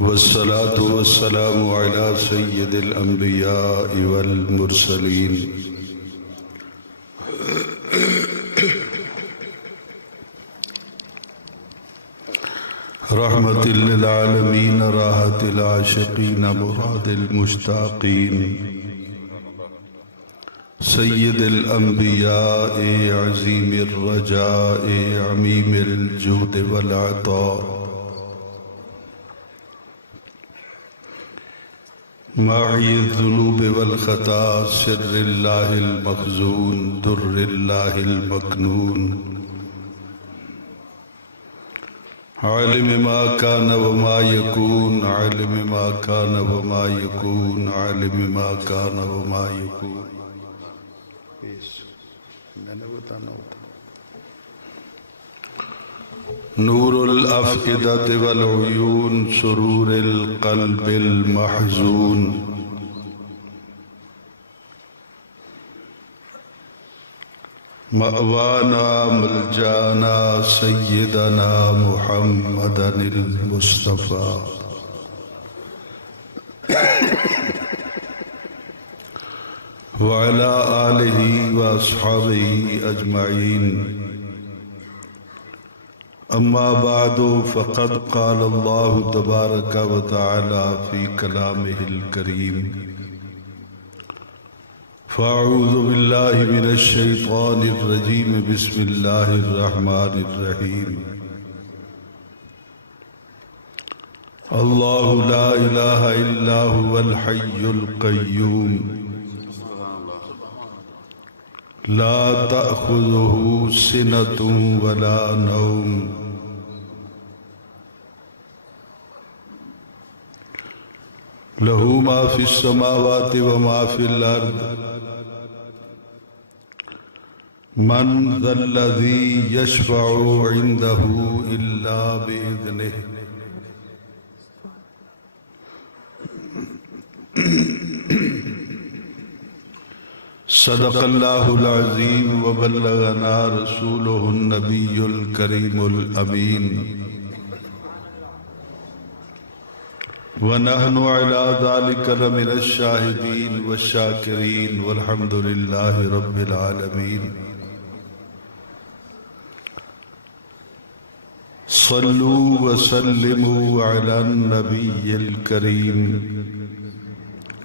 والصلاة والسلام على سيد الأنبياء والمرسلين رحمة للعالمين راحة العاشقين مراد المشتاقين سيد الأنبياء عظيم الرجاء عميم الجود والعطاء ماحي الذنوب والخطا سر الله المخزون در الله المكنون عالم ما كان وما يكون عالم ما كان وما يكون عالم ما كان وما يكون نور الأفئدة والعيون سرور القلب المحزون مأوانا ملجانا سيدنا محمدا المصطفى وعلى آله وأصحابه أجمعين أما بعد فقد قال الله تبارك وتعالى في كلامه الكريم فأعوذ بالله من الشيطان الرجيم بسم الله الرحمن الرحيم الله لا إله إلا هو الحي القيوم لا تأخذه سنة ولا نوم له ما في السماوات وما في الأرض من ذا الذي يشفع عنده إلا بإذنه صدق الله العظيم وبلغنا رسوله النبي الكريم الأمين ونحن على ذلك لمن الشاهدين والشاكرين والحمد لله رب العالمين صلوا وسلموا على النبي الكريم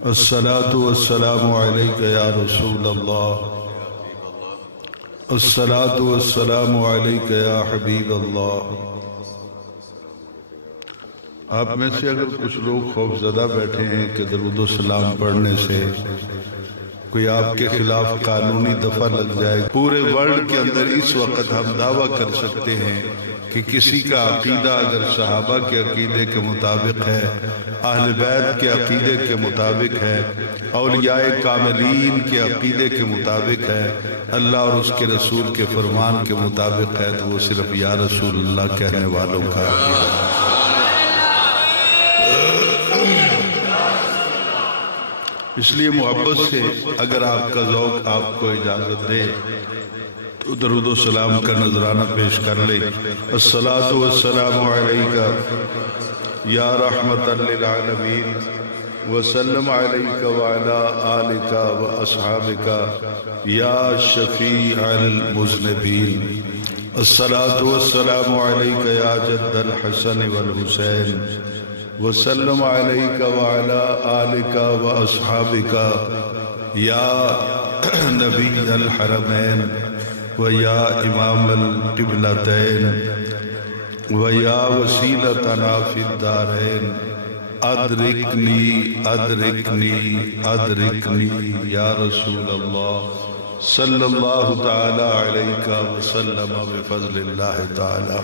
الصلاة والسلام عليك يا رسول الله الصلاة والسلام عليك يا حبيب الله آپ میں سے اگر کچھ لوگ خوف زدہ بیٹھے ہیں کہ درود و سلام پڑھنے سے کوئی آپ کے خلاف قانونی دفعہ لگ جائے، پورے ورلڈ کے اندر اس وقت ہم دعویٰ کر سکتے ہیں کہ کسی کا عقیدہ اگر صحابہ کے عقیدے کے مطابق ہے، اہل بیت کے عقیدے کے مطابق ہے، اولیاء کاملین کے عقیدے کے مطابق ہے، اللہ اور اس کے رسول کے فرمان کے مطابق ہے، تو وہ صرف یا رسول اللہ کہنے والوں کا عقیدہ ہے۔ اس لیے محبت سے اگر آپ کا ذوق آپ کو اجازت دے تو درود و سلام کا نذرانہ پیش کر لیں۔ الصلاة والسلام علیکہ یا رحمت للعالمین وسلم علیکہ وعلا آلکہ واصحابکہ یا شفیع المذنبین۔ الصلاة والسلام علیکہ یا جد الحسن والحسین وسلم علیکہ وعلا آلکہ واصحابکہ یا نبی الحرمین ویا امام القبلتین ویا وسیلتنا فی الدارین ادرکنی ادرکنی ادرکنی یا رسول اللہ صلی اللہ تعالی علیہ وسلم بفضل اللہ تعالی۔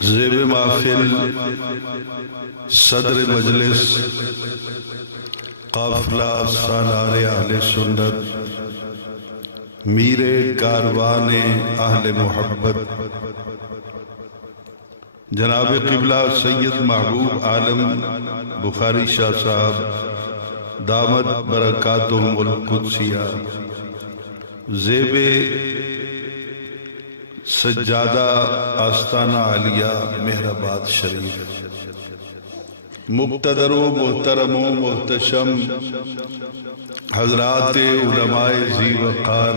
زیب محفل صدر مجلس قافلہ سالار اہل سنت میر کاروان اہل محبت جناب قبلہ سید محبوب عالم بخاری شاہ صاحب دامت برکاتہم القدسیہ زیب سجادہ آستانہ عالیہ مہرآباد شریف مقتدر و محترم و محتشم حضرات علماء ذی وقار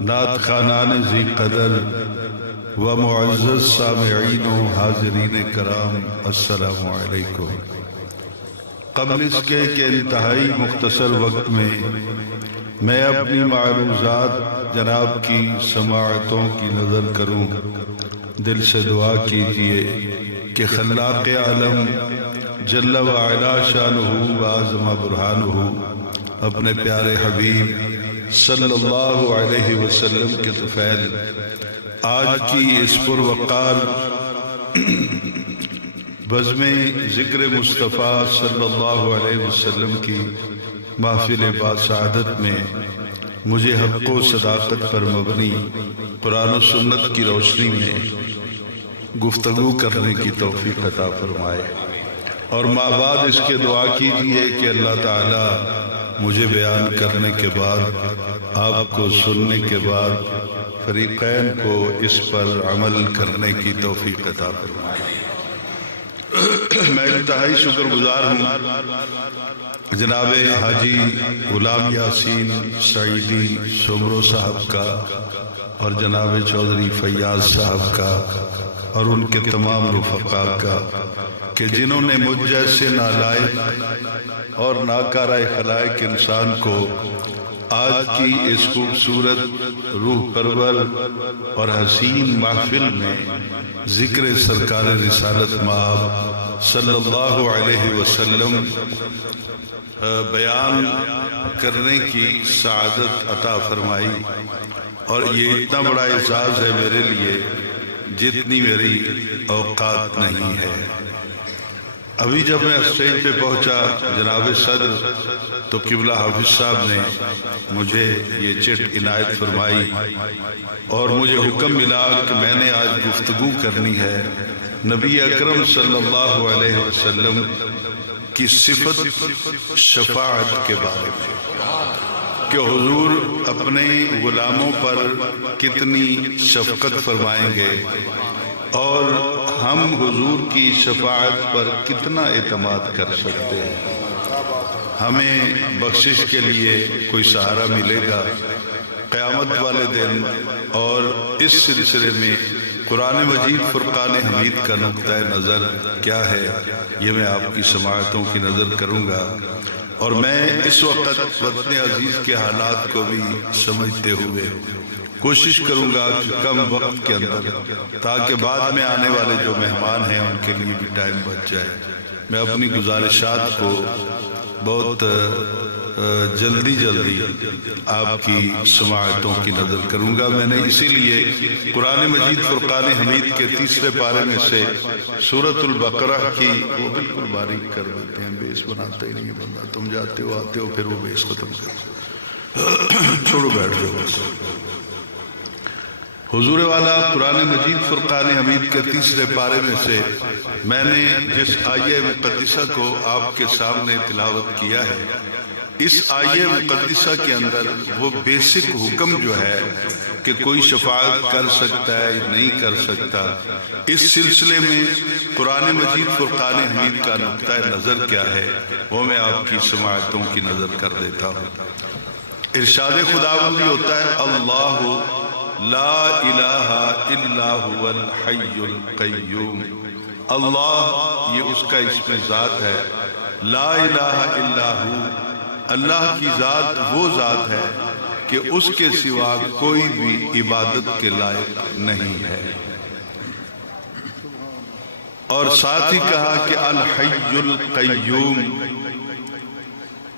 نعت خوانان ذی قدر و معزز سامعین و حاضرین کرام السلام علیکم۔ قبل اس کے کہ انتہائی مختصر وقت میں اپنی معروضات جناب کی سماعتوں کی نظر کروں، دل سے دعا کیجئے کہ خلاق عالم جل وعلا شانہ و اعظم برہانہ اپنے پیارے حبیب صلی اللہ علیہ وسلم کے طفیل آج کی اس پروقار بزم ذکر مصطفیٰ صلی اللہ علیہ وسلم کی محفل باسعادت میں مجھے حق و صداقت پر مبنی قرآن و سنت کی روشنی میں گفتگو کرنے کی توفیق عطا فرمائے، اور ماں بعد اس کے دعا کیجئے کہ اللہ تعالی مجھے بیان کرنے کے بعد آپ کو سننے کے بعد فریقین کو اس پر عمل کرنے کی توفیق عطا فرمائے۔ میں انتہائی شکر گزار ہوں جناب حاجی غلام یاسین سعیدی سمرو صاحب کا اور جناب چودھری فیاض صاحب کا اور ان کے تمام رفقاء کا کہ جنہوں نے مجھ جیسے نالائق اور ناکارہ خلائق انسان کو آج کی اس خوبصورت روح پرور اور حسین محفل میں ذکر سرکار رسالت مآب صلی اللہ علیہ وسلم بیان کرنے کی سعادت عطا فرمائی، اور یہ اتنا بڑا اعزاز ہے میرے لیے جتنی میری اوقات نہیں ہے۔ ابھی جب میں اسٹیج پہ پہنچا جناب صدر تو قبلہ حافظ صاحب نے مجھے یہ چٹ عنایت فرمائی اور مجھے حکم ملا کہ میں نے آج گفتگو کرنی ہے نبی اکرم صلی اللہ علیہ وسلم کی صفت شفاعت کے بارے میں، کہ حضور اپنے غلاموں پر کتنی شفقت فرمائیں گے اور ہم حضور کی شفاعت پر کتنا اعتماد کر سکتے ہیں، ہمیں بخشش کے لیے کوئی سہارا ملے گا قیامت والے دن، اور اس سلسلے میں قرآن مجید فرقان حمید کا نقطہ نظر کیا ہے یہ میں آپ کی سماعتوں کی نظر کروں گا، اور میں اس وقت وطن عزیز کے حالات کو بھی سمجھتے ہوئے کوشش کروں گا کہ کم وقت کے اندر، تاکہ بعد میں آنے والے جو مہمان ہیں ان کے لیے بھی ٹائم بچ جائے، میں اپنی گزارشات کو بہت جلدی آپ کی سماعتوں کی نظر کروں گا۔ میں نے اسی لیے قرآن مجید فرقان حمید کے تیسرے پارے میں سے سورۃ البقرہ کی وہ بالکل باریک کر دیتے ہیں، بیس بناتا ہی نہیں ہے بندہ، تم جاتے ہو آتے ہو پھر وہ بیس ختم کر چھوڑو بیٹھ جاؤ۔ حضور والا قرآن مجید فرقان حمید کے تیسرے پارے میں سے میں نے جس آیہ مقدسہ کو آپ کے سامنے تلاوت کیا ہے، اس آیہ مقدسہ کے اندر وہ بیسک حکم جو ہے کہ کوئی شفاعت کر سکتا ہے نہیں کر سکتا، اس سلسلے میں قرآن مجید فرقان حمید کا نقطہ نظر کیا ہے وہ میں آپ کی سماعتوں کی نظر کر دیتا ہوں۔ ارشاد خداوندی ہوتا ہے اللہ لا الہ الا هو الحی القیوم، اللہ یہ اس کا اسم ذات ہے، لا الہ الا ہو، اللہ کی ذات وہ ذات ہے کہ اس کے سوا کوئی بھی عبادت کے لائق نہیں ہے، اور ساتھ ہی کہا کہ الحی القیوم،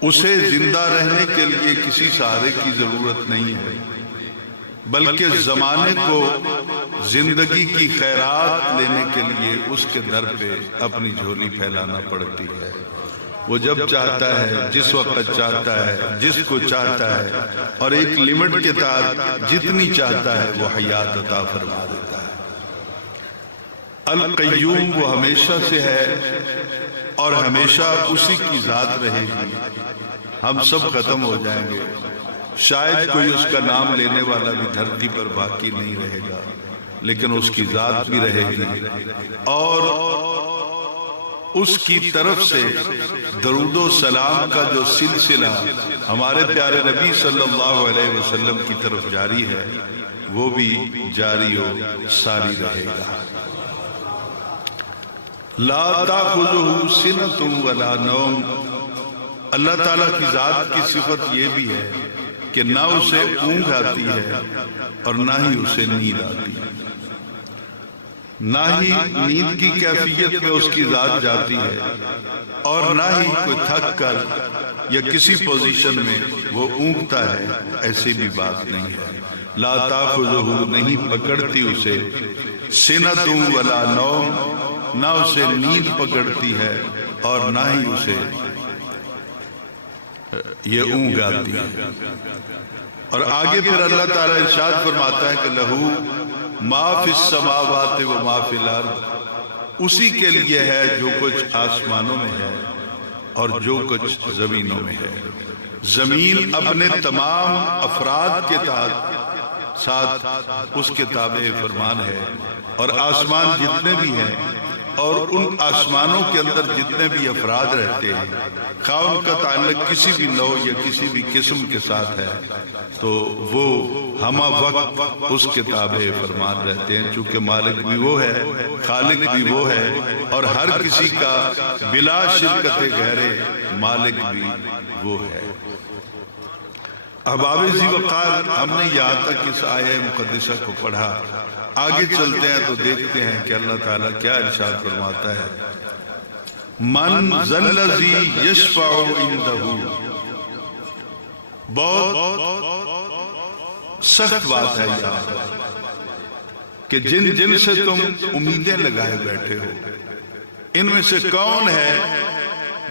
اسے زندہ رہنے کے لیے کسی سہارے کی ضرورت نہیں ہے، بلکہ زمانے کو زندگی کی خیرات لینے کے لیے اس کے در پہ اپنی جھولی پھیلانا پڑتی ہے۔ وہ جب چاہتا ہے، جس وقت چاہتا ہے، جس کو چاہتا ہے، اور ایک لمٹ کے تحت جتنی چاہتا ہے وہ حیات عطا فرما دیتا ہے۔ القیوم وہ ہمیشہ سے ہے اور ہمیشہ اسی کی ذات رہے گی۔ ہم سب ختم ہو جائیں گے، شاید کوئی اس کا نام لینے والا بھی دھرتی پر باقی نہیں رہے گا، لیکن اس کی ذات بھی رہے گی، اور اس کی طرف سے درود و سلام کا جو سلسلہ ہمارے پیارے نبی صلی اللہ علیہ وسلم کی طرف جاری ہے وہ بھی جاری و ساری رہے گا۔ لا تأخذہ سنۃ ولا نوم، اللہ تعالیٰ کی ذات کی صفت یہ بھی ہے کہ نہ اسے اونگ آتی ہے اور نہ ہی اسے نیند آتی ہے، نہ ہی نیند کی کیفیت میں اس کی ذات جاتی ہے اور نہ ہی کوئی تھک کر یا کسی پوزیشن میں وہ اونگتا ہے، ایسی بھی بات نہیں ہے۔ لا تأخذہ نہیں پکڑتی اسے سنۃ ولا نوم، نہ اسے نیند پکڑتی ہے اور نہ ہی اسے یہ اونگ آتی ہے۔ اور آگے پھر اللہ تعالیٰ ارشاد فرماتا ہے کہ لہو ما فی السماوات و ما فی الارض، اسی کے لیے ہے جو کچھ آسمانوں میں ہے اور جو کچھ زمینوں میں ہے۔ زمین اپنے تمام افراد کے ساتھ اس کے تابع فرمان ہے، اور آسمان جتنے بھی ہیں اور ان آسمانوں کے اندر جتنے بھی افراد رہتے ہیں، خواہ ان کا تعلق کسی بھی نوع یا کسی بھی قسم کے ساتھ ہے تو وہ ہمہ وقت اس کے تابع فرمان رہتے ہیں، چونکہ مالک بھی وہ ہے، خالق بھی وہ ہے، اور ہر کسی کا بلا شرکت غیر مالک بھی وہ ہے۔ احباب ذی وقار، ہم نے یہاں تک اس آیہ مقدسہ کو پڑھا، آگے چلتے ہیں تو دیکھتے ہیں کہ اللہ تعالیٰ کیا ارشاد فرماتا ہے۔ من ذا الذی یشفع عندہ، بہت سخت بات ہے یہاں کہ جن سے تم امیدیں لگائے بیٹھے ہو، ان میں سے کون ہے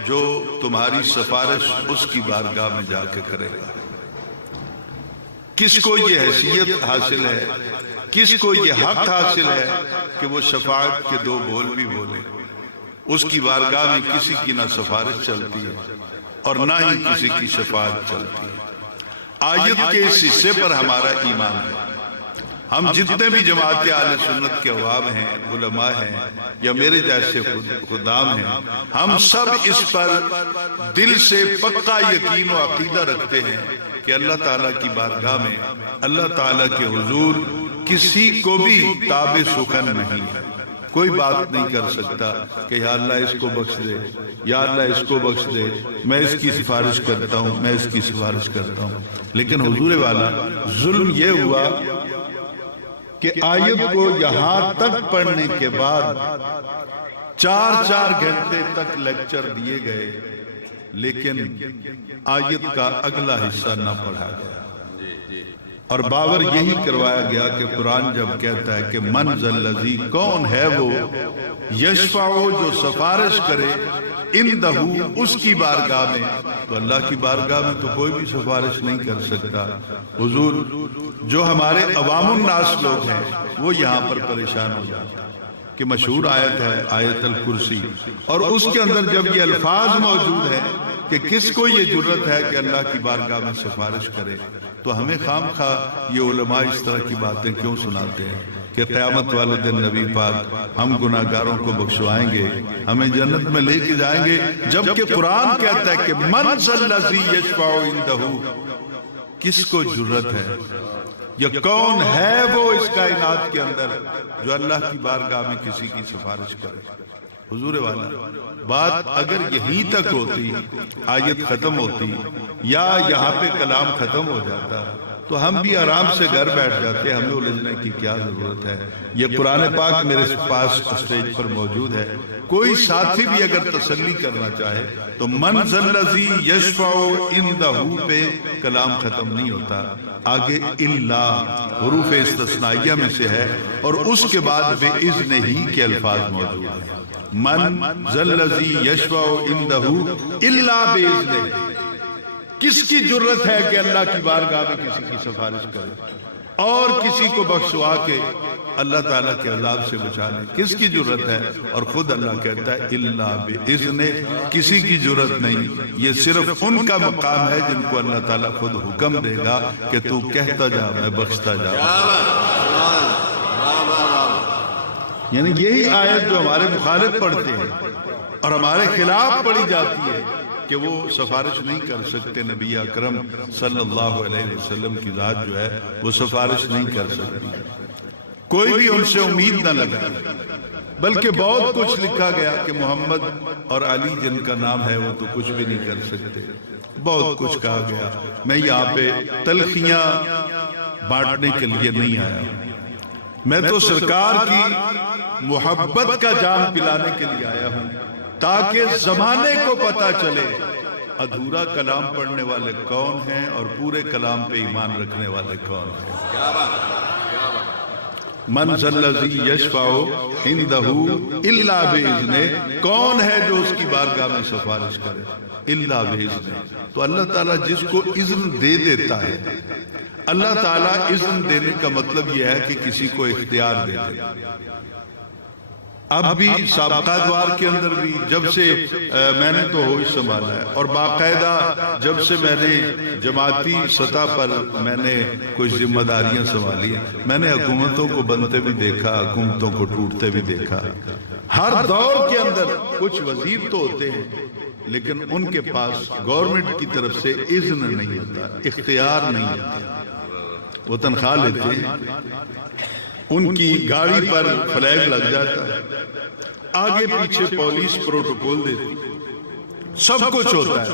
جو تمہاری سفارش اس کی بارگاہ میں جا کے کرے گا؟ کس کو یہ حیثیت حاصل ہے، کس کو یہ حق حاصل ہے کہ وہ شفاعت کے دو بول بھی بولے؟ اس کی بارگاہ میں کسی کی نہ سفارش چلتی ہے اور نہ ہی کسی کی شفاعت چلتی ہے۔ آیت کے اس حصے پر ہمارا ایمان ہے۔ ہم جتنے بھی جماعت اہل سنت کے عوام ہیں، علماء ہیں یا میرے جیسے خدام ہیں، ہم سب اس پر دل سے پکا یقین و عقیدہ رکھتے ہیں کہ اللہ تعالیٰ کی بارگاہ میں، اللہ تعالیٰ کے حضور کسی کو بھی تاب سخن نہیں ہے۔ کوئی بات نہیں کر سکتا کہ یا اللہ اس کو بخش دے، یا اللہ اس کو بخش دے، میں اس کی سفارش کرتا ہوں، میں اس کی سفارش کرتا ہوں۔ لیکن حضور والا ظلم یہ ہوا کہ آیت کو یہاں تک پڑھنے کے بعد 4 گھنٹے تک لیکچر دیے گئے، لیکن آیت کا اگلا حصہ نہ پڑھا گیا، اور باور یہی کروایا گیا کہ قرآن جب کہتا ہے کہ من ذا الذی، کون ہے وہ، یشفع، جو سفارش کرے، اندہ، اس کی بارگاہ میں، تو اللہ کی بارگاہ میں تو کوئی بھی سفارش نہیں کر سکتا۔ حضور جو ہمارے عوام الناس لوگ ہیں وہ یہاں پر پریشان ہو جاتے ہیں کہ مشہور آیت ہے آیت الکرسی، اور اس کے اندر جب یہ الفاظ موجود ہیں کہ کس کو یہ جرت ہے کہ اللہ کی بارگاہ میں سفارش کرے، تو ہمیں خام خواہ یہ علماء اس طرح کی باتیں کیوں سناتے ہیں کہ قیامت والے دن نبی پاک ہم گناہگاروں کو بخشوائیں گے، ہمیں جنت میں لے کے جائیں گے، جبکہ قرآن کہتا ہے کہ من ذا الذی یشفع عندہ، کس کو جرت ہے یا کون ہے وہ اس کائنات کے اندر جو اللہ کی بارگاہ میں کسی کی سفارش کرے؟ حضور والا بات اگر یہیں تک ہوتی، آیت ختم ہوتی یا یہاں پہ کلام ختم ہو جاتا، تو ہم بھی آرام سے گھر بیٹھ جاتے، ہمیں الجھنے کی کیا ضرورت ہے؟ یہ قرآن پاک میرے پاس اسٹیج پر موجود ہے، کوئی ساتھی بھی اگر تسلی کرنا چاہے تو من ذا الذی یشفع عندہ پہ کلام ختم نہیں ہوتا، آگے الا حروف استثنائیہ میں سے ہے، اور اس کے بعد بِإِذْنِ ہی کے الفاظ موجود ہیں۔ من ذا الذی یشفع عندہ الا بِإِذْنِ، کس کی جرت ہے کہ اللہ کی بارگاہ میں کسی کی سفارش کرے اور کسی کو بخشوا کے اللہ تعالیٰ کے عذاب سے بچانے؟ کس کی جرت ہے؟ اور خود اللہ کہتا ہے الا باذن، کسی کی جرت نہیں، یہ صرف ان کا مقام ہے جن کو اللہ تعالیٰ خود حکم دے گا کہ تو کہتا جا میں بخشتا جا۔ یعنی یہی آیت جو ہمارے مخالف پڑھتے ہیں اور ہمارے خلاف پڑھی جاتی ہے کہ وہ سفارش نہیں کر سکتے، نبی اکرم صلی اللہ علیہ وسلم کی ذات جو ہے وہ سفارش نہیں کر سکتی، کوئی بھی ان سے امید نہ لگا، بلکہ بہت کچھ لکھا گیا کہ محمد اور علی جن کا نام ہے وہ تو کچھ بھی نہیں کر سکتے، بہت کچھ کہا گیا۔ میں یہاں پہ تلخیاں بانٹنے کے لیے نہیں آیا، میں تو سرکار کی محبت کا جام پلانے کے لیے آیا ہوں، تاکہ زمانے کو پتا چلے ادھورا کلام پڑھنے والے کون ہیں اور پورے کلام پہ ایمان رکھنے والے کون ہیں۔ من ذا الذی یشفع عندہ الا باذنہ، کون ہے جو اس کی بارگاہ میں سفارش کرے؟ الا باذنہ۔ تو اللہ تعالیٰ جس کو اذن دے دیتا ہے، اللہ تعالیٰ اذن دینے کا مطلب یہ ہے کہ کسی کو اختیار دے دے۔ اب بھی سابقہ ادوار کے اندر بھی جب سے میں نے تو ہوش سنبھالا ہے، اور باقاعدہ جب سے میں نے جماعتی سطح پر میں نے کچھ ذمہ داریاں سنبھالی ہیں، میں نے حکومتوں کو بنتے بھی دیکھا، حکومتوں کو ٹوٹتے بھی دیکھا۔ ہر دور کے اندر کچھ وزیر تو ہوتے ہیں لیکن ان کے پاس گورنمنٹ کی طرف سے اذن نہیں ہوتا، اختیار نہیں ہوتا، وہ تنخواہ لیتے ہیں، ان کی گاڑی پر فلیگ لگ جاتا ہے، آگے پیچھے پولیس پروٹوکول دیتی، سب کچھ ہوتا ہے،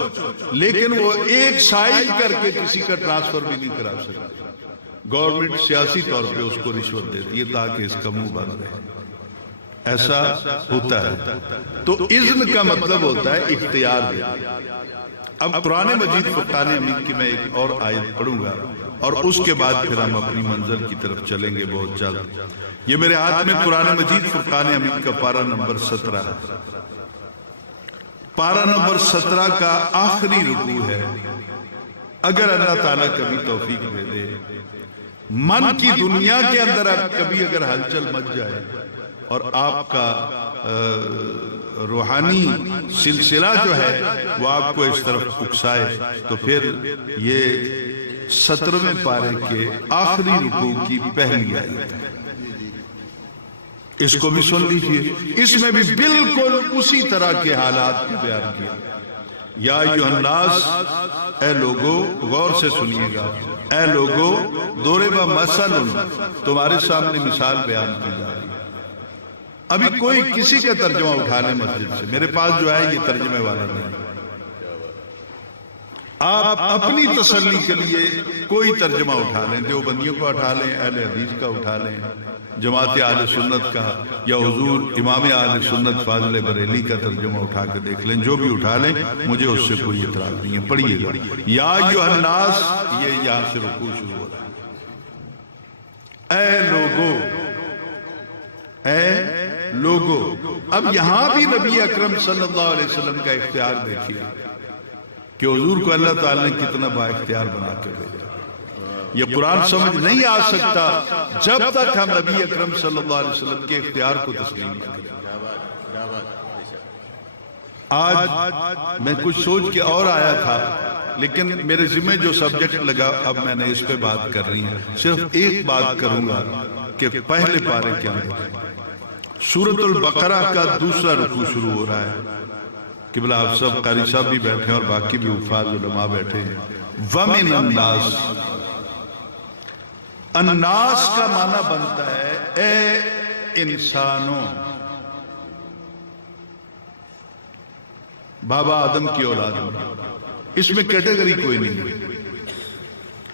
لیکن وہ ایک سائن کر کے کسی کا ٹرانسفر بھی نہیں کرا سکتا۔ گورنمنٹ سیاسی طور پہ اس کو رشوت دیتی ہے تاکہ اس کا منہ بند رہے، ایسا ہوتا ہے۔ تو اذن کا مطلب ہوتا ہے اختیار دینا۔ اب قرآن مجید فرقان حمید کی میں ایک اور آیت پڑھوں گا اور اس کے بعد پھر ہم اپنی منزل کی طرف چلیں گے بہت جلد۔ یہ میرے ہاتھ میں قرآن مجید فرقان حمید کا پارہ نمبر 17 ہے، پارہ نمبر 17 کا آخری رکوع ہے۔ اگر اللہ تعالیٰ کبھی توفیق دے دے، من کی دنیا کے اندر کبھی اگر ہلچل مچ جائے اور آپ کا روحانی سلسلہ جو ہے وہ آپ کو اس طرف اکسائے، تو پھر یہ 17ویں پارے کے آخری رکوع کی پہلی آیت ہے، اس کو بھی سن لیجئے۔ اس میں بھی بالکل اسی طرح کے حالات کو بیان کیا۔ یا ایھا الناس، اے لوگو، غور سے سنیے گا، اے لوگو، ضرب مثل، تمہارے سامنے مثال بیان کی جا رہی ہے۔ ابھی کوئی کسی کا ترجمہ اٹھا لیں مسجد سے، میرے پاس جو ہے یہ ترجمے والا نہیں۔ آپ اپنی تسلی کے لیے کوئی ترجمہ اٹھا لیں، دیوبندیوں کو اٹھا لیں، اہل حدیث کا اٹھا لیں، جماعت اہل سنت کا، یا حضور امام اہل سنت فاضل بریلی کا ترجمہ اٹھا کے دیکھ لیں، جو بھی اٹھا لیں، مجھے اس سے کوئی اعتراض نہیں ہے۔ پڑھیے گا، یا ایھا الناس، یہ یہاں سے رکوع شروع ہو رہا ہے، اے لوگو، اے لوگو۔ اب یہاں بھی نبی اکرم صلی اللہ علیہ وسلم کا اختیار دیکھیے کہ حضور کو اللہ تعالیٰ نے کتنا با اختیار بنا کے بھیجا۔ یہ قرآن سمجھ نہیں آ سکتا جب تک ہم نبی اکرم صلی اللہ علیہ وسلم کے اختیار کو تسلیم نہ کریں۔ آج میں کچھ سوچ کے اور آیا تھا، لیکن میرے ذمہ جو سبجیکٹ لگا اب میں نے اس پہ بات کر رہی ہے۔ صرف ایک بات کروں گا کہ پہلے پارے کے اندر سورۃ البقرہ کا دوسرا رکوع شروع ہو رہا ہے۔ قبلہ آپ سب قاری صاحب بھی بیٹھے ہیں اور باقی بھی حفاظ علماء بیٹھے ہیں۔ وَمِنَ النَّاسِ، الناس کا معنی بنتا ہے اے انسانوں، بابا آدم کی اولاد، اس میں کیٹیگری کوئی نہیں۔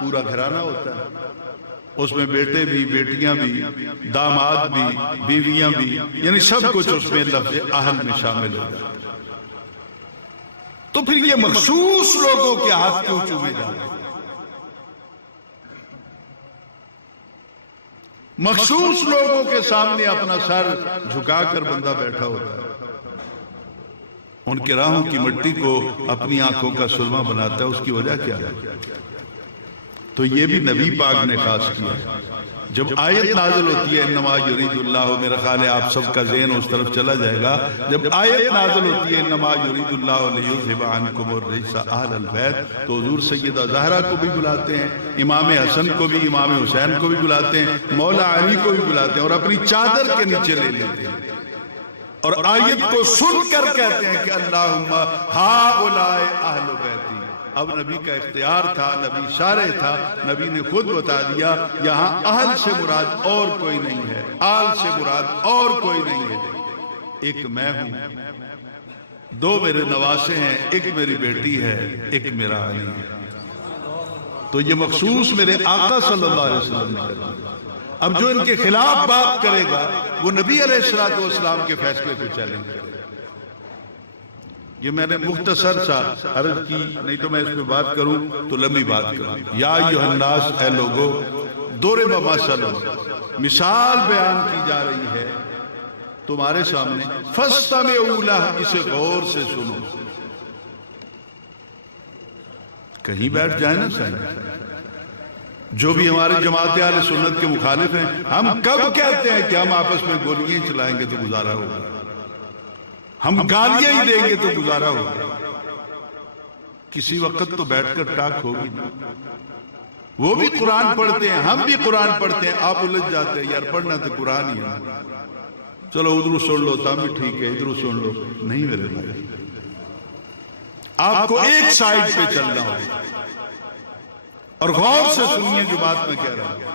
پورا گھرانہ ہوتا ہے، اس میں بیٹے بھی، بیٹیاں بھی، داماد بھی، بیویاں بھی، یعنی سب کچھ اس میں لفظ اہل میں شامل ہو جاتا ہے۔ تو پھر یہ مخصوص لوگوں کے ہاتھ کیوں چومے جا رہے ہیں؟ مخصوص لوگوں کے سامنے اپنا سر جھکا کر بندہ بیٹھا ہوتا ہے، ان کے راہوں کی مٹی کو اپنی آنکھوں کا سرما بناتا ہے، اس کی وجہ کیا ہے؟ تو یہ بھی نبی پاک نے خاص کیا ہے۔ جب آیت نازل ہوتی ہے انما یرید اللہ، میرا خیال ہے آپ سب کا ذہن اس طرف چلا جائے گا، جب آیت نازل ہوتی ہے انما یرید اللہ لیذھب عنکم الرجس اہل البیت، تو حضور سیدہ زہرا کو بھی بلاتے ہیں، امام حسن کو بھی، امام حسین کو بھی بلاتے ہیں، مولا علی کو بھی بلاتے ہیں، اور اپنی چادر کے نیچے لے لیتے ہیں اور آیت کو سن کر کہتے ہیں کہ اللہم ہؤلاء اہل بیتی۔ اب نبی کا اختیار تھا، نبی شارع تھا، نبی نے خود بتا دیا یہاں اہل سے مراد اور کوئی نہیں ہے، آل سے مراد اور کوئی نہیں ہے، ایک میں ہوں، دو میرے نواسے ہیں، ایک میری بیٹی ہے، ایک میرا علی ہے۔ تو یہ مخصوص میرے آقا صلی اللہ علیہ وسلم نے کر دیا۔ اب جو ان کے خلاف بات کرے گا وہ نبی علیہ السلام کے فیصلے کو چیلنج کرے گا۔ یہ میں نے مختصر سا عرض کی، نہیں تو میں اس پہ بات کروں تو لمبی بات کروں۔ یا ایھا الناس، اے لوگو، ضرب مثل، مثال بیان کی جا رہی ہے تمہارے سامنے، فاستمعوا لہ، اسے غور سے سنو۔ کہیں بیٹھ جائیں نا سنیں، جو بھی ہمارے جماعت اہل سنت کے مخالف ہیں، ہم کب کہتے ہیں کہ ہم آپس میں گولیاں چلائیں گے تو گزارا ہوگا، ہم گالیاں ہی دیں گے تو گزارا ہوگا؟ کسی وقت تو بیٹھ کر ٹاک ہوگی۔ وہ بھی قرآن پڑھتے ہیں، ہم بھی قرآن پڑھتے ہیں، آپ الجھ جاتے ہیں یار پڑھنا تو قرآن ہی ہے، چلو ادھر سن لو تم بھی ٹھیک ہے، ادھر سن لو۔ نہیں میرے بھائی، آپ کو ایک سائیڈ پہ چلنا ہوگا اور غور سے سنیے جو بات میں کہہ رہا ہوں۔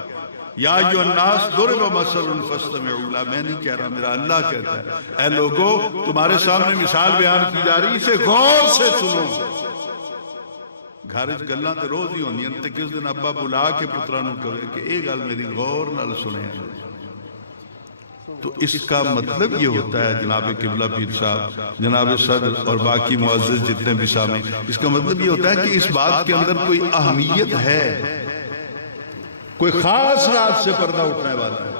یا ایھا الناس ضرب مثل فاستمعوا لہ، میں نہیں کہہ رہا، میرا اللہ کہتا ہے، اے لوگو تمہارے سامنے مثال بیان کی جا رہی، اسے غور سے سنو۔ گھر وچ گلاں تے روز ہی ہوندیاں تے کس دن ابا بلا کے پتراں نوں کہے کہ اے گل میری غور نال سنیں۔ تو اس کا مطلب یہ ہوتا ہے جناب قبلہ پیر صاحب، جناب صدر اور باقی معزز جتنے بھی سامنے، اس کا مطلب یہ ہوتا ہے کہ اس بات کے اندر کوئی اہمیت ہے، کوئی خاص رات سے پردہ اٹھنے والا ہے۔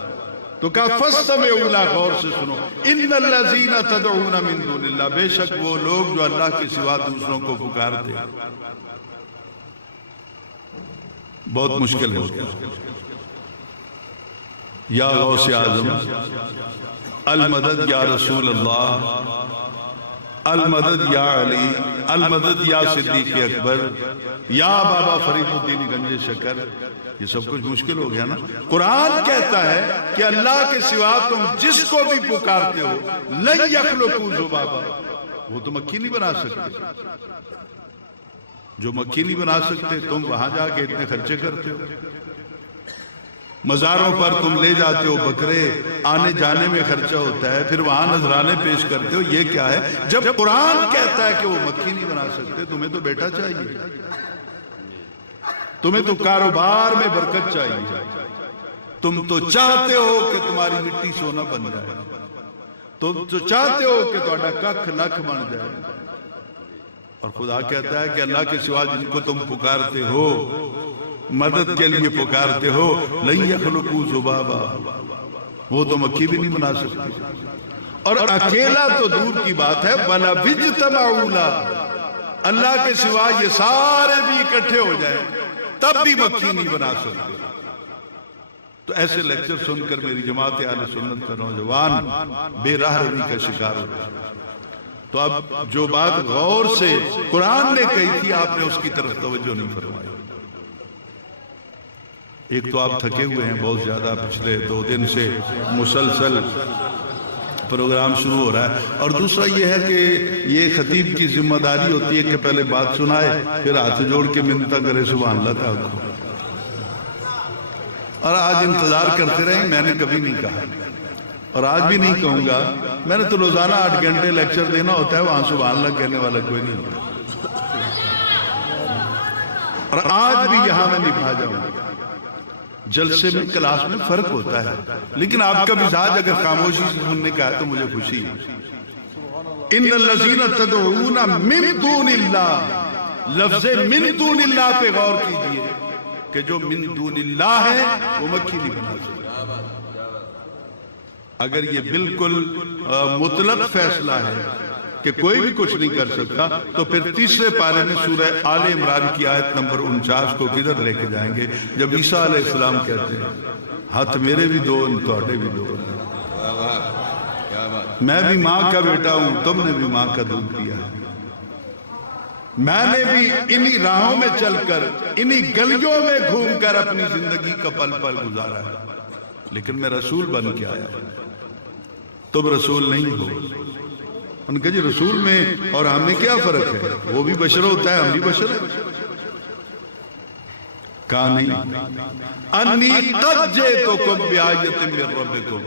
تو کہا فاستمعوا لہ، غور سے سنو، ان الذین تدعون من دون اللہ، بے شک وہ لوگ جو اللہ کے سوا دوسروں کو پکارتے ہیں۔ بہت مشکل ہے، یا غوث اعظم، المدد یا رسول اللہ، المدد یا علی، المدد یا صدیق اکبر، یا بابا فرید الدین گنج شکر، یہ سب کچھ مشکل ہو گیا نا۔ قرآن کہتا ہے کہ اللہ کے سوا تم جس کو بھی پکارتے ہو، لن یخلقوا ذبابا، وہ تو مکھی نہیں بنا سکتے، جو مکھی نہیں بنا سکتے تم وہاں جا کے اتنے خرچے کرتے ہو، مزاروں پر تم لے جاتے ہو بکرے، آنے جانے میں خرچہ ہوتا ہے، پھر وہاں نذرانے پیش کرتے ہو، یہ کیا ہے؟ جب قرآن کہتا ہے کہ وہ مکھی نہیں بنا سکتے، تمہیں تو بیٹا چاہیے، تمہیں تو کاروبار میں برکت چاہیے، تم تو چاہتے ہو کہ تمہاری مٹی سونا بن جائے، تم تو چاہتے ہو کہ تمہارا ککھ لکھ بن جائے، اور خدا کہتا ہے کہ اللہ کے سوا جن کو تم پکارتے ہو، مدد کے لیے پکارتے ہو، لن یخلقوا ذبابا، وہ تو مکھی بھی نہیں بنا سکتے، اور اکیلا تو دور کی بات ہے، وَلَوِ اجْتَمَعُوا لَهُ، اللہ کے سوا یہ سارے بھی اکٹھے ہو جائیں تب بھی مکھی نہیں بنا سکتے۔ تو ایسے لیکچر سن کر میری جماعت اہل سنت کا نوجوان بے راہ روی کا شکار ہو گیا۔ تو اب جو بات غور سے قرآن نے کہی تھی، آپ نے اس کی طرف توجہ نہیں فرمائی۔ ایک تو آپ تھکے ہوئے ہیں بہت زیادہ، پچھلے 2 دن سے مسلسل پروگرام شروع ہو رہا ہے، اور دوسرا یہ ہے کہ یہ خطیب کی ذمہ داری ہوتی ہے کہ پہلے بات سنائے، پھر ہاتھ جوڑ کے منتیں کرے سبحان اللہ تعالیٰ کو، اور آج انتظار کرتے رہے، میں نے کبھی نہیں کہا اور آج بھی نہیں کہوں گا، میں نے تو روزانہ 8 گھنٹے لیکچر دینا ہوتا ہے، وہاں سبحان اللہ کہنے والا کوئی نہیں ہوتا، اور آج بھی یہاں میں نبھا جاؤں. جلسے میں کلاس میں فرق ہوتا ہے، لیکن آپ کا مزاج اگر خاموشی سے سننے کا ہے تو مجھے خوشی ہے. ان الذین تدعون من دون اللہ، لفظ من دون اللہ پہ غور کیجئے کہ جو من دون اللہ ہے وہ مکھی نہیں بنا سکتا. اگر یہ بالکل مطلق فیصلہ ہے کہ کوئی بھی کچھ نہیں کر سکتا تو پھر تیسرے پارے میں سورہ آل عمران کی آیت نمبر 49 کو کدھر لے کے جائیں گے جب عیسیٰ علیہ السلام کہتے ہیں ہاتھ میرے بھی دو تھوڑے بھی دو، میں بھی ماں کا بیٹا ہوں، تم نے بھی ماں کا دودھ پیا ہے، میں نے بھی انہی راہوں میں چل کر انہی گلیوں میں گھوم کر اپنی زندگی کا پل پل گزارا ہے، لیکن میں رسول بن کے آیا، تم رسول نہیں ہو. ان کہا جی رسول میں اور ہم میں کیا فرق ہے؟ وہ بھی بشر ہوتا ہے، ہم بھی بشر ہیں. کہا نہیں، انی قد جئتکم بآیۃ من ربکم،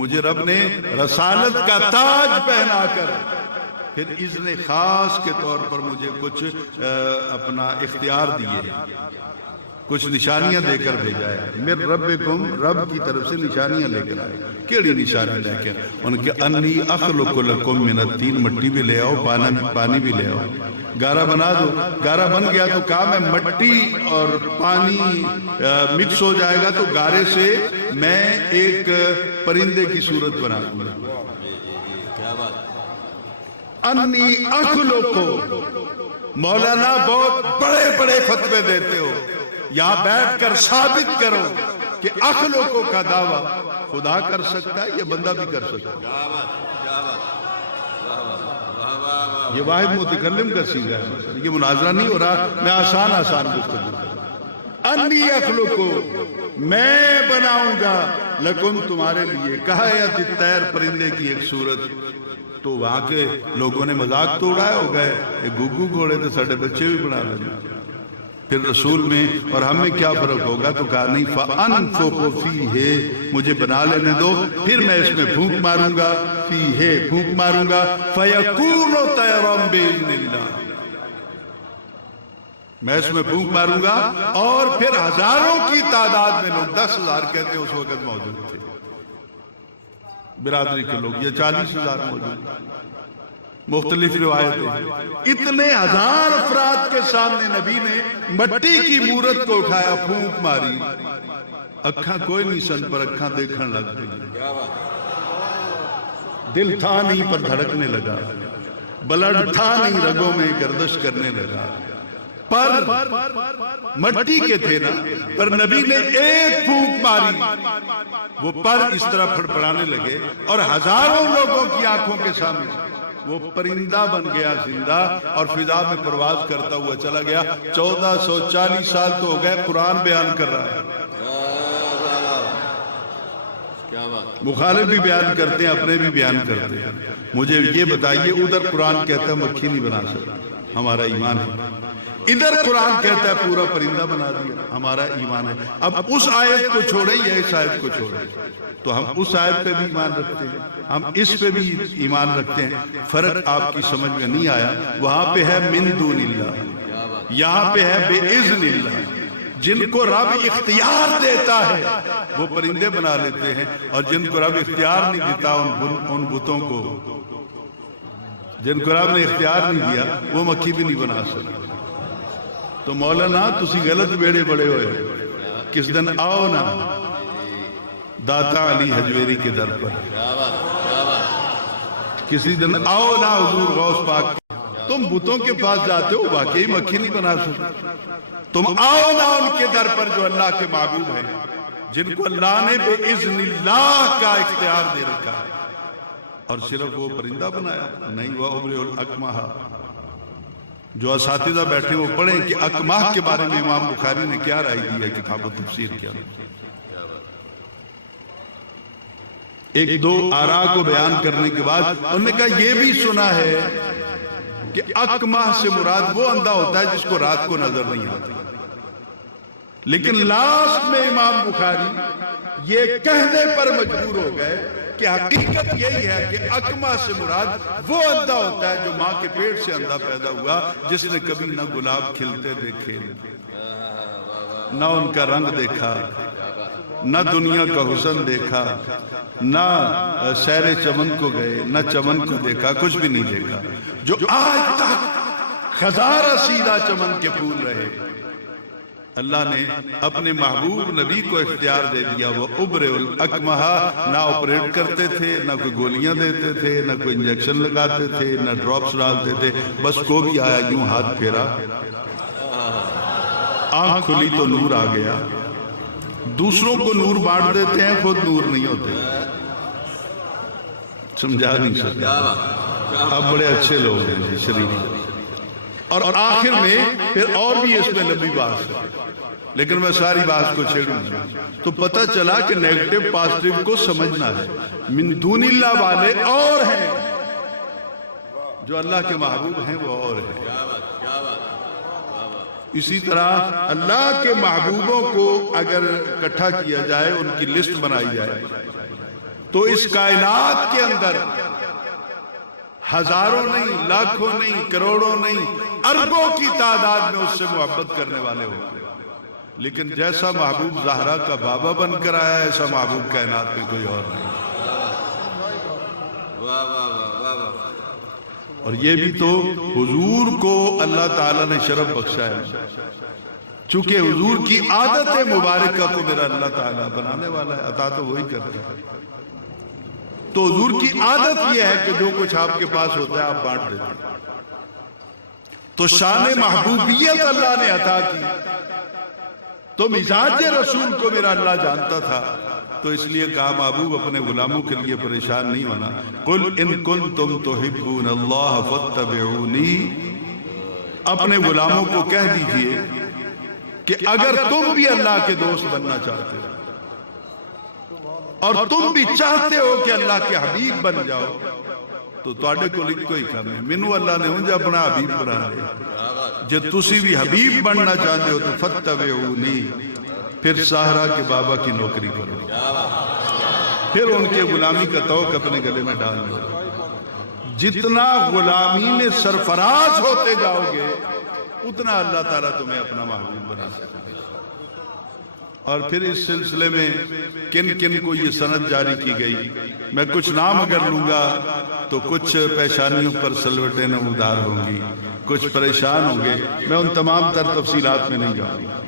مجھے رب نے رسالت کا تاج پہنا کر پھر اذن خاص کے طور پر مجھے کچھ اپنا اختیار دیے، کچھ نشانیاں دے کر بھیجا ہے. من ربکم، رب کی طرف سے نشانیاں لے کر آئے. کیڑی نشانی لے کر؟ ان کے انی اخلق لکم من الطین، مٹی بھی لے آؤ، پانی بھی لے آؤ، گارا بنا دو. گارا بن گیا تو کہا میں مٹی اور پانی مکس ہو جائے گا تو گارے سے میں ایک پرندے کی صورت بنا دوں گا. انی اخلق، مولانا بہت بڑے بڑے فتوے دیتے ہو، یہاں بیٹھ کر ثابت کرو کہ اخلقوں کا دعویٰ خدا کر سکتا ہے یا بندہ بھی کر سکتا ہے. یہ واحد متکلم کا سیغہ ہے، یہ مناظرہ نہیں ہو رہا، میں آسان گفتگو. انی اخلقو، میں بناؤں گا، لکم تمہارے لیے، کہا ہے الطیر، پرندے کی ایک صورت. تو وہاں کے لوگوں نے مذاق تو اڑائے، ہو گئے یہ گھگو گھوڑے تو ساڑھے بچے بھی بنا لیں. پھر رسول میں اور ہم میں کیا فرق ہوگا؟ تو کہا نہیں، فَأَنفُخُ فِيهِ، مجھے بنا لینے دو، پھر میں اس میں پھونک ماروں گا، فِيهِ پھونک ماروں گا، فَيَكُونُ طَيْرًا بِإِذْنِ اللَّهِ، میں اس میں پھونک ماروں گا اور پھر ہزاروں کی تعداد میں لوگ، 10,000 کہتے ہیں اس وقت موجود تھے برادری کے لوگ، یا 40,000 موجود، مختلف روایتیں، اتنے ہزار افراد کے سامنے نبی نے مٹی کی مورت کو اٹھایا، پھونک ماری، اکھاں کوئی نہیں سن پر اکھاں دیکھن لگ گئی، دل تھا نہیں پر دھڑکنے لگا، بلڈ تھا نہیں رگوں میں گردش کرنے لگا. پر مٹی کے تھے نا، پر نبی نے ایک پھونک ماری، وہ پر اس طرح پھڑپڑانے لگے اور ہزاروں لوگوں کی آنکھوں کے سامنے وہ پرندہ بن گیا زندہ اور فضا میں پرواز کرتا ہوا چلا گیا. 1440 سال تو ہو گئے، قرآن بیان کر رہا ہے. مخالف بھی بیان کرتے ہیں، اپنے بھی بیان کرتے ہیں. مجھے یہ بتائیے، ادھر قرآن کہتا ہے مکھی نہیں بنا سکتا، ہمارا ایمان ہے. ادھر قرآن کہتا ہے پورا پرندہ بنا دیا، ہمارا ایمان ہے. اب اس آیت کو چھوڑیں یا اس آیت کو چھوڑیں؟ تو ہم اس آیت پہ بھی ایمان رکھتے ہیں، ہم اس پہ بھی ایمان رکھتے ہیں. فرق آپ کی سمجھ میں نہیں آیا. وہاں پہ ہے من دون اللہ، یہاں پہ ہے بے اذن اللہ. جن کو رب اختیار دیتا ہے وہ پرندے بنا لیتے ہیں، اور جن کو رب اختیار نہیں دیتا ان بتوں کو، جن کو رب نے اختیار نہیں دیا وہ مکھی بھی نہیں بنا سکتے. تو مولانا تسی غلط بیڑے بڑے ہوئے. کس دن آؤ نا داتا علی حجویری کے در پر، کسی دن آؤ نا حضور غوث پاک. تم بتوں کے پاس جاتے ہو، واقعی مکھی نہیں بنا سکتے. تم آؤ نا ان کے در پر جو اللہ کے معبود ہیں، جن کو اللہ نے بے اذن اللہ کا اختیار دے رکھا ہے. اور صرف وہ پرندہ بنایا نہیں، وہ ابرئ الاکمہ. جو اساتذہ بیٹھے وہ پڑھیں کہ اکماہ کے بارے میں امام بخاری نے کیا رائے دی ہے کتاب و تفسیر کیا. ایک دو آراء کو بیان کرنے کے بعد انہوں نے کہا یہ بھی سنا ہے کہ اکماہ سے مراد وہ اندھا ہوتا ہے جس کو رات کو نظر نہیں آتی. لیکن لاسٹ میں امام بخاری یہ کہنے پر مجبور ہو گئے کہ حقیقت یہی ہے کہ اکما سے مراد وہ اندھا ہوتا ہے جو ماں کے پیٹ سے اندھا پیدا ہوا، جس نے کبھی نہ گلاب کھلتے دیکھے، نہ ان کا رنگ دیکھا، نہ دنیا کا حسن دیکھا، نہ سیر چمن کو گئے، نہ چمن کو دیکھا، کچھ بھی نہیں دیکھا، جو آج تک ہزارہ سیدھا چمن کے پھول رہے۔ اللہ نے اپنے محبوب نبی کو اختیار دے دیا، وہ ابرئ الاکمہ، نہ آپریٹ کرتے تھے، نہ کوئی گولیاں دیتے تھے، نہ کوئی انجیکشن لگاتے تھے، نہ ڈراپس ڈالتے تھے، بس کو بھی آیا یوں ہاتھ پھیرا، آنکھ کھلی تو نور آ گیا۔ دوسروں کو نور بانٹ دیتے ہیں، خود نور نہیں ہوتے، سمجھا نہیں سکتے۔ اب بڑے اچھے لوگ ہیں شریف، اور آخر میں پھر اور بھی اس میں لمبی بات ہے، لیکن میں ساری بات کو چھیڑوں گا تو پتہ چلا کہ نیگیٹو پازیٹیو کو سمجھنا ہے۔ من دون اللہ والے اور ہیں، جو اللہ کے محبوب ہیں وہ اور ہیں۔ اسی طرح اللہ کے محبوبوں کو اگر اکٹھا کیا جائے، ان کی لسٹ بنائی جائے، تو اس کائنات کے اندر ہزاروں نہیں، لاکھوں نہیں، کروڑوں نہیں، اربوں کی تعداد میں اس سے محبت کرنے والے ہوتے ہیں، لیکن جیسا محبوب زہرا کا بابا بن کر آیا، ایسا محبوب کائنات میں کوئی اور نہیں۔ اور یہ بھی تو حضور کو اللہ تعالیٰ نے شرف بخشا ہے، چونکہ حضور کی عادت مبارکہ کو میرا اللہ تعالیٰ بنانے والا ہے، عطا تو وہی کرتا ہے۔ تو حضور کی عادت یہ ہے کہ جو کچھ آپ کے پاس ہوتا ہے آپ بانٹ دیتے ہیں۔ تو شان محبوبیت اللہ نے عطا کی، تو مزاج رسول کو میرا اللہ جانتا تھا، تو اس لیے کہا محبوب اپنے غلاموں کے لیے پریشان نہیں ہونا۔ قل ان کنتم تحبون اللہ فاتبعونی، اپنے غلاموں کو کہہ دیجئے کہ اگر تم بھی اللہ کے دوست بننا چاہتے ہو اور تم بھی چاہتے ہو کہ اللہ کے حبیب بن جاؤ، تو تواڈے کو لکھو ہی کم ہے، مینوں اللہ نے انجا اپنا حبیب بنا دیا۔ جے تسی بھی حبیب بننا چاہتے ہو تو فتبعونی، پھر سہرا کے بابا کی نوکری کرو، پھر ان کے غلامی کا توق اپنے گلے میں ڈال دو۔ جتنا غلامی میں سرفراز ہوتے جاؤ گے، اتنا اللہ تعالیٰ تمہیں اپنا محبوب بنا سکتا ہے۔ اور پھر اس سلسلے میں کن کن کو یہ سند جاری کی گئی، میں کچھ نام اگر لوں گا تو کچھ پیشانیوں پر سلوٹیں نمودار ہوں گی، کچھ پریشان ہوں گے، میں ان تمام تر تفصیلات میں نہیں جاؤں گا۔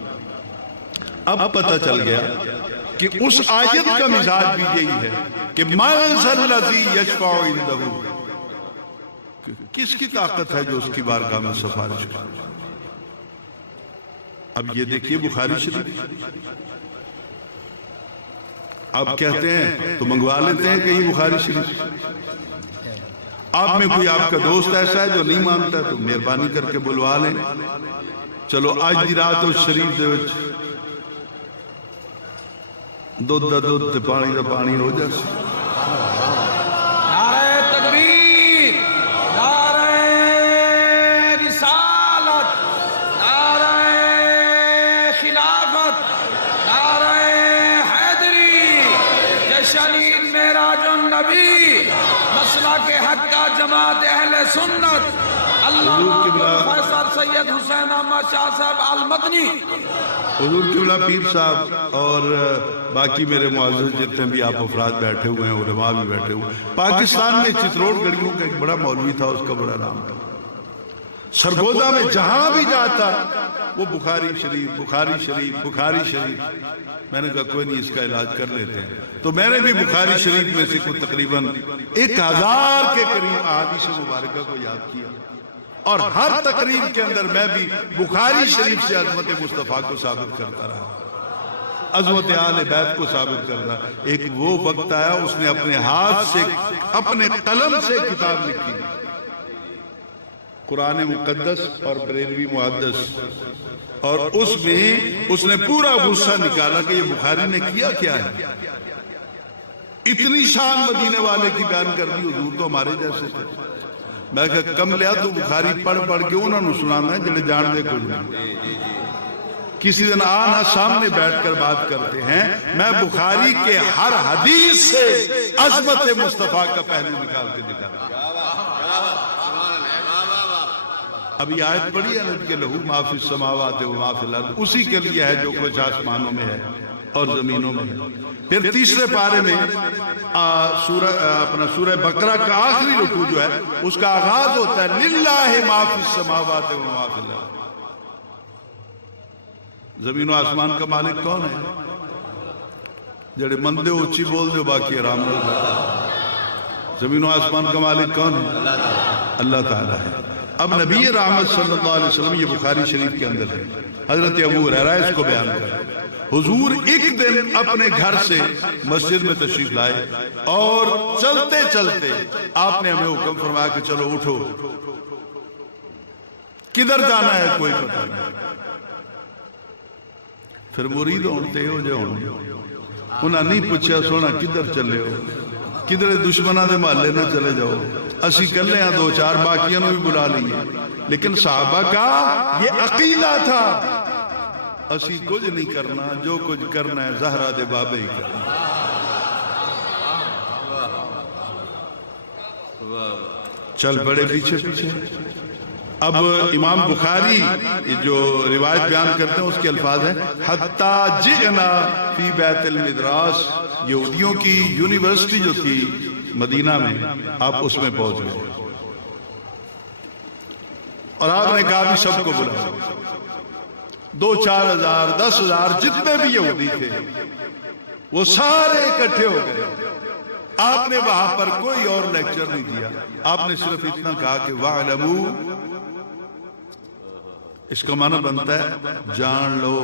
اب پتہ چل گیا کہ اس آیت کا مزاج بھی یہی ہے کہ مَنْ ذَا الَّذِي يَشْفَعُ عِنْدَهُ، کس کی طاقت ہے جو اس کی بارگاہ میں سفارش کرے۔ اب یہ دیکھیے بخاری شریف، آپ کہتے ہیں تو منگوا لیتے ہیں کہ یہ بخاری شریف، آپ میں کوئی آپ کا دوست ایسا ہے جو نہیں مانتا ہے تو مہربانی کر کے بلوا لیں، چلو آج دی رات اس شریف دے وچ دودھ دا دودھ تے پانی دا پانی ہو جائے۔ نعرہ تکبیر، نعرہ رسالت، نعرہ خلافت، نعرہ حیدری، جشن معراج النبی، مسلک حق کا جماعت اہل سنت، علامہ پروفیسر سید حسین احمد شاہ صاحب المدنی، حضور قبلہ پیر صاحب اور باقی میرے معزز جتنے بھی آپ افراد بیٹھے ہوئے ہیں، علماء بھی بیٹھے ہوئے ہیں۔ پاکستان میں چتروڑ گڑھیوں کا ایک بڑا مولوی تھا، اس کا بڑا نام تھا، سرگودا میں جہاں بھی جاتا وہ بخاری شریف، بخاری شریف، بخاری شریف۔ میں نے کہا کوئی نہیں، اس کا علاج کر لیتے ہیں۔ تو میں نے بھی بخاری شریف میں سے کوئی تقریباً 1000 کے قریب احادیث مبارکہ کو یاد کیا، اور ہر تقریر کے اندر میں بھی بخاری شریف سے عظمت مصطفیٰ کو ثابت کرتا رہا، عظمت آل بیت کو ثابت کرتا۔ ایک وہ وقت آیا اس نے اپنے ہاتھ سے، اپنے قلم سے کتاب لکھی، قرآن مقدس اور بریلوی محدث، اور اس میں اس نے پورا غصہ نکالا کہ یہ بخاری نے کیا کیا ہے، اتنی شان مدینے والے کی بیان کر دی، حضور تو ہمارے جیسے تھے۔ میں کہا کم لیا تو بخاری پڑھ پڑھ کے انہوں نے سنانا ہے جنہیں جان دے کچھ نہیں، کسی دن آنا سامنے بیٹھ کر بات کرتے ہیں، میں بخاری کے ہر حدیث سے عظمت مصطفیٰ کا پہلو نکال کے دکھاتا ہوں۔ ابھی آیت پڑھی ہے نا کہ لہو ما فی السماوات و ما فی الارض، اسی کے لیے ہے جو کچھ آسمانوں میں ہے اور زمینوں میں ہے۔ پھر تیسرے پارے میں سورہ بقرہ کا آخری رکوع جو ہے اس کا آغاز ہوتا ہے للہ ما فی السماوات و ما فی الارض۔ زمین و آسمان کا مالک کون ہے؟ جڑے مندے اچھی بول دو باقی آرام لو۔ زمین و آسمان کا مالک کون ہے؟ اللہ تعالیٰ ہے۔ اب نبی رحمت صلی اللہ علیہ وسلم، یہ بخاری شریف کے اندر ہے، حضرت ابو ہریرہ اس کو بیان کر، حضور ایک دن اپنے گھر سے مسجد میں تشریف لائے اور چلتے چلتے آپ نے ہمیں حکم فرمایا کہ چلو اٹھو، کدھر جانا ہے کوئی پتہ نہیں۔ پھر مرید ہوتے ہو جو انہاں نہیں پوچھا سونا کدھر چلے ہو، کدھر دشمنہ دے محلے نہ چلے جاؤ، اسی کلے ہیں دو چار باقیوں نے بھی بلا لیے، لیکن صحابہ کا یہ عقیدہ تھا اسی کچھ نہیں کرنا، جو کچھ کرنا ہے زہرا دے بابے ہی کرنا۔ چل بڑے پیچھے پیچھے۔ اب امام بخاری جو روایت بیان کرتے ہیں اس کے الفاظ ہیں حتیٰ جئنا فی بیت المدراس، یہودیوں کی یونیورسٹی جو تھی مدینہ میں، آپ اس میں پہنچ گئے اور آپ نے کہا بھی سب کو بلا، 2-4 ہزار 10 ہزار جتنے بھی یہودی تھے وہ سارے اکٹھے ہو گئے۔ آپ نے وہاں پر کوئی اور لیکچر نہیں دیا، آپ نے صرف اتنا کہا کہ وَعْلَمُوا، اس کا معنی بنتا ہے جان لو،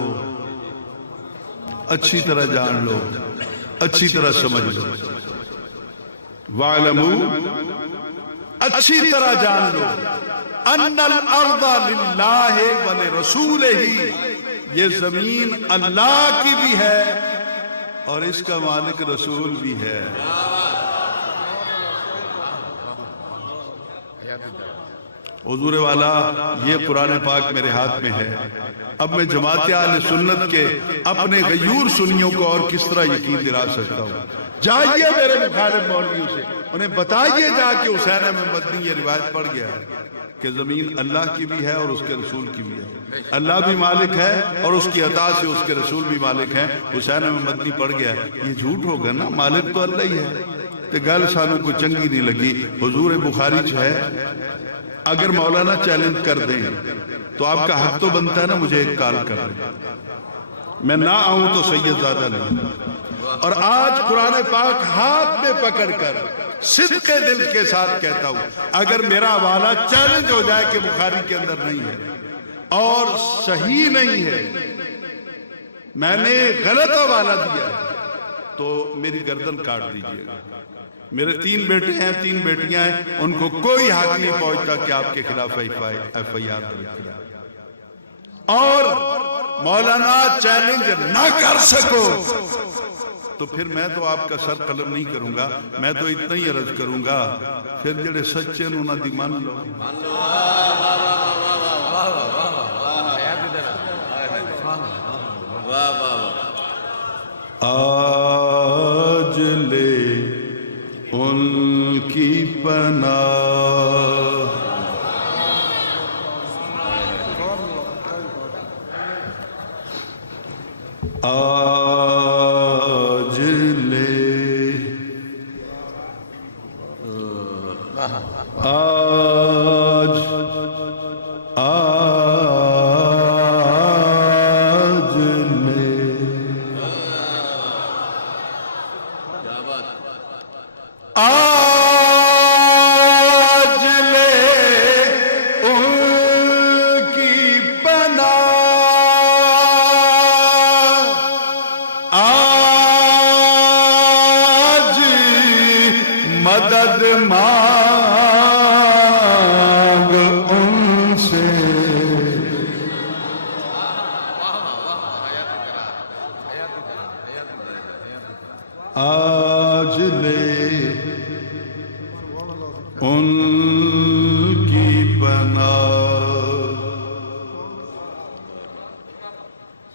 اچھی طرح جان لو، اچھی طرح سمجھ لو۔ وَعْلَمُوا، اچھی طرح جان لو، ان الارض للہ ولرسولہ، یہ زمین اللہ کی بھی ہے اور اس کا مالک رسول بھی ہے۔ حضور والا یہ قرآن پاک میرے ہاتھ میں ہے۔ اب میں جماعت اہل سنت کے اپنے غیور سنیوں کو اور کس طرح یقین دلا سکتا ہوں؟ جائیے میرے مخالف مولویوں سے، انہیں بتائیے جا کہ حسین احمد مدنی یہ روایت پڑھ گیا ہے کہ زمین اللہ کی بھی ہے اور اس کے رسول کی بھی ہے، اللہ بھی مالک ہے اور اس کی عطا سے اس کے رسول بھی مالک ہیں۔ حسین احمد مدنی پڑھ گیا ہے، یہ جھوٹ ہوگا نا، مالک تو اللہ ہی ہے۔ تو گل سانوں کو چنگی نہیں لگی۔ حضور بخاری جو ہے اگر مولانا چیلنج کر دیں تو آپ کا حق تو بنتا ہے نا مجھے ایک کال کر دیں، میں نہ آؤں تو سید زیادہ نہیں۔ اور آج قرآن پاک ہاتھ میں پکڑ کر صدق دل کے ساتھ کہتا ہوں، اگر میرا حوالہ چیلنج ہو جائے کہ بخاری کے اندر نہیں ہے اور صحیح نہیں ہے، میں نے غلط حوالہ دیا ہے تو میری گردن کاٹ دیجیے گا۔ میرے 3 بیٹے ہیں، 3 بیٹیاں ہیں، ان کو کوئی حق نہیں پہنچتا کہ آپ کے خلاف ایف آئی آر کرے، اور مولانا چیلنج نہ کر سکو تو پھر میں تو آپ کا سر قلم نہیں کروں گا، میں تو اتنا ہی عرض کروں گا پھر جڑے سچے انہوں نے دی مان لو۔ آج لے ان کی پناہ، آج لے، آج لے، آج لے ان کی پناہ، آج مدد مانگ ان سے، آج لے ان کی پناہ۔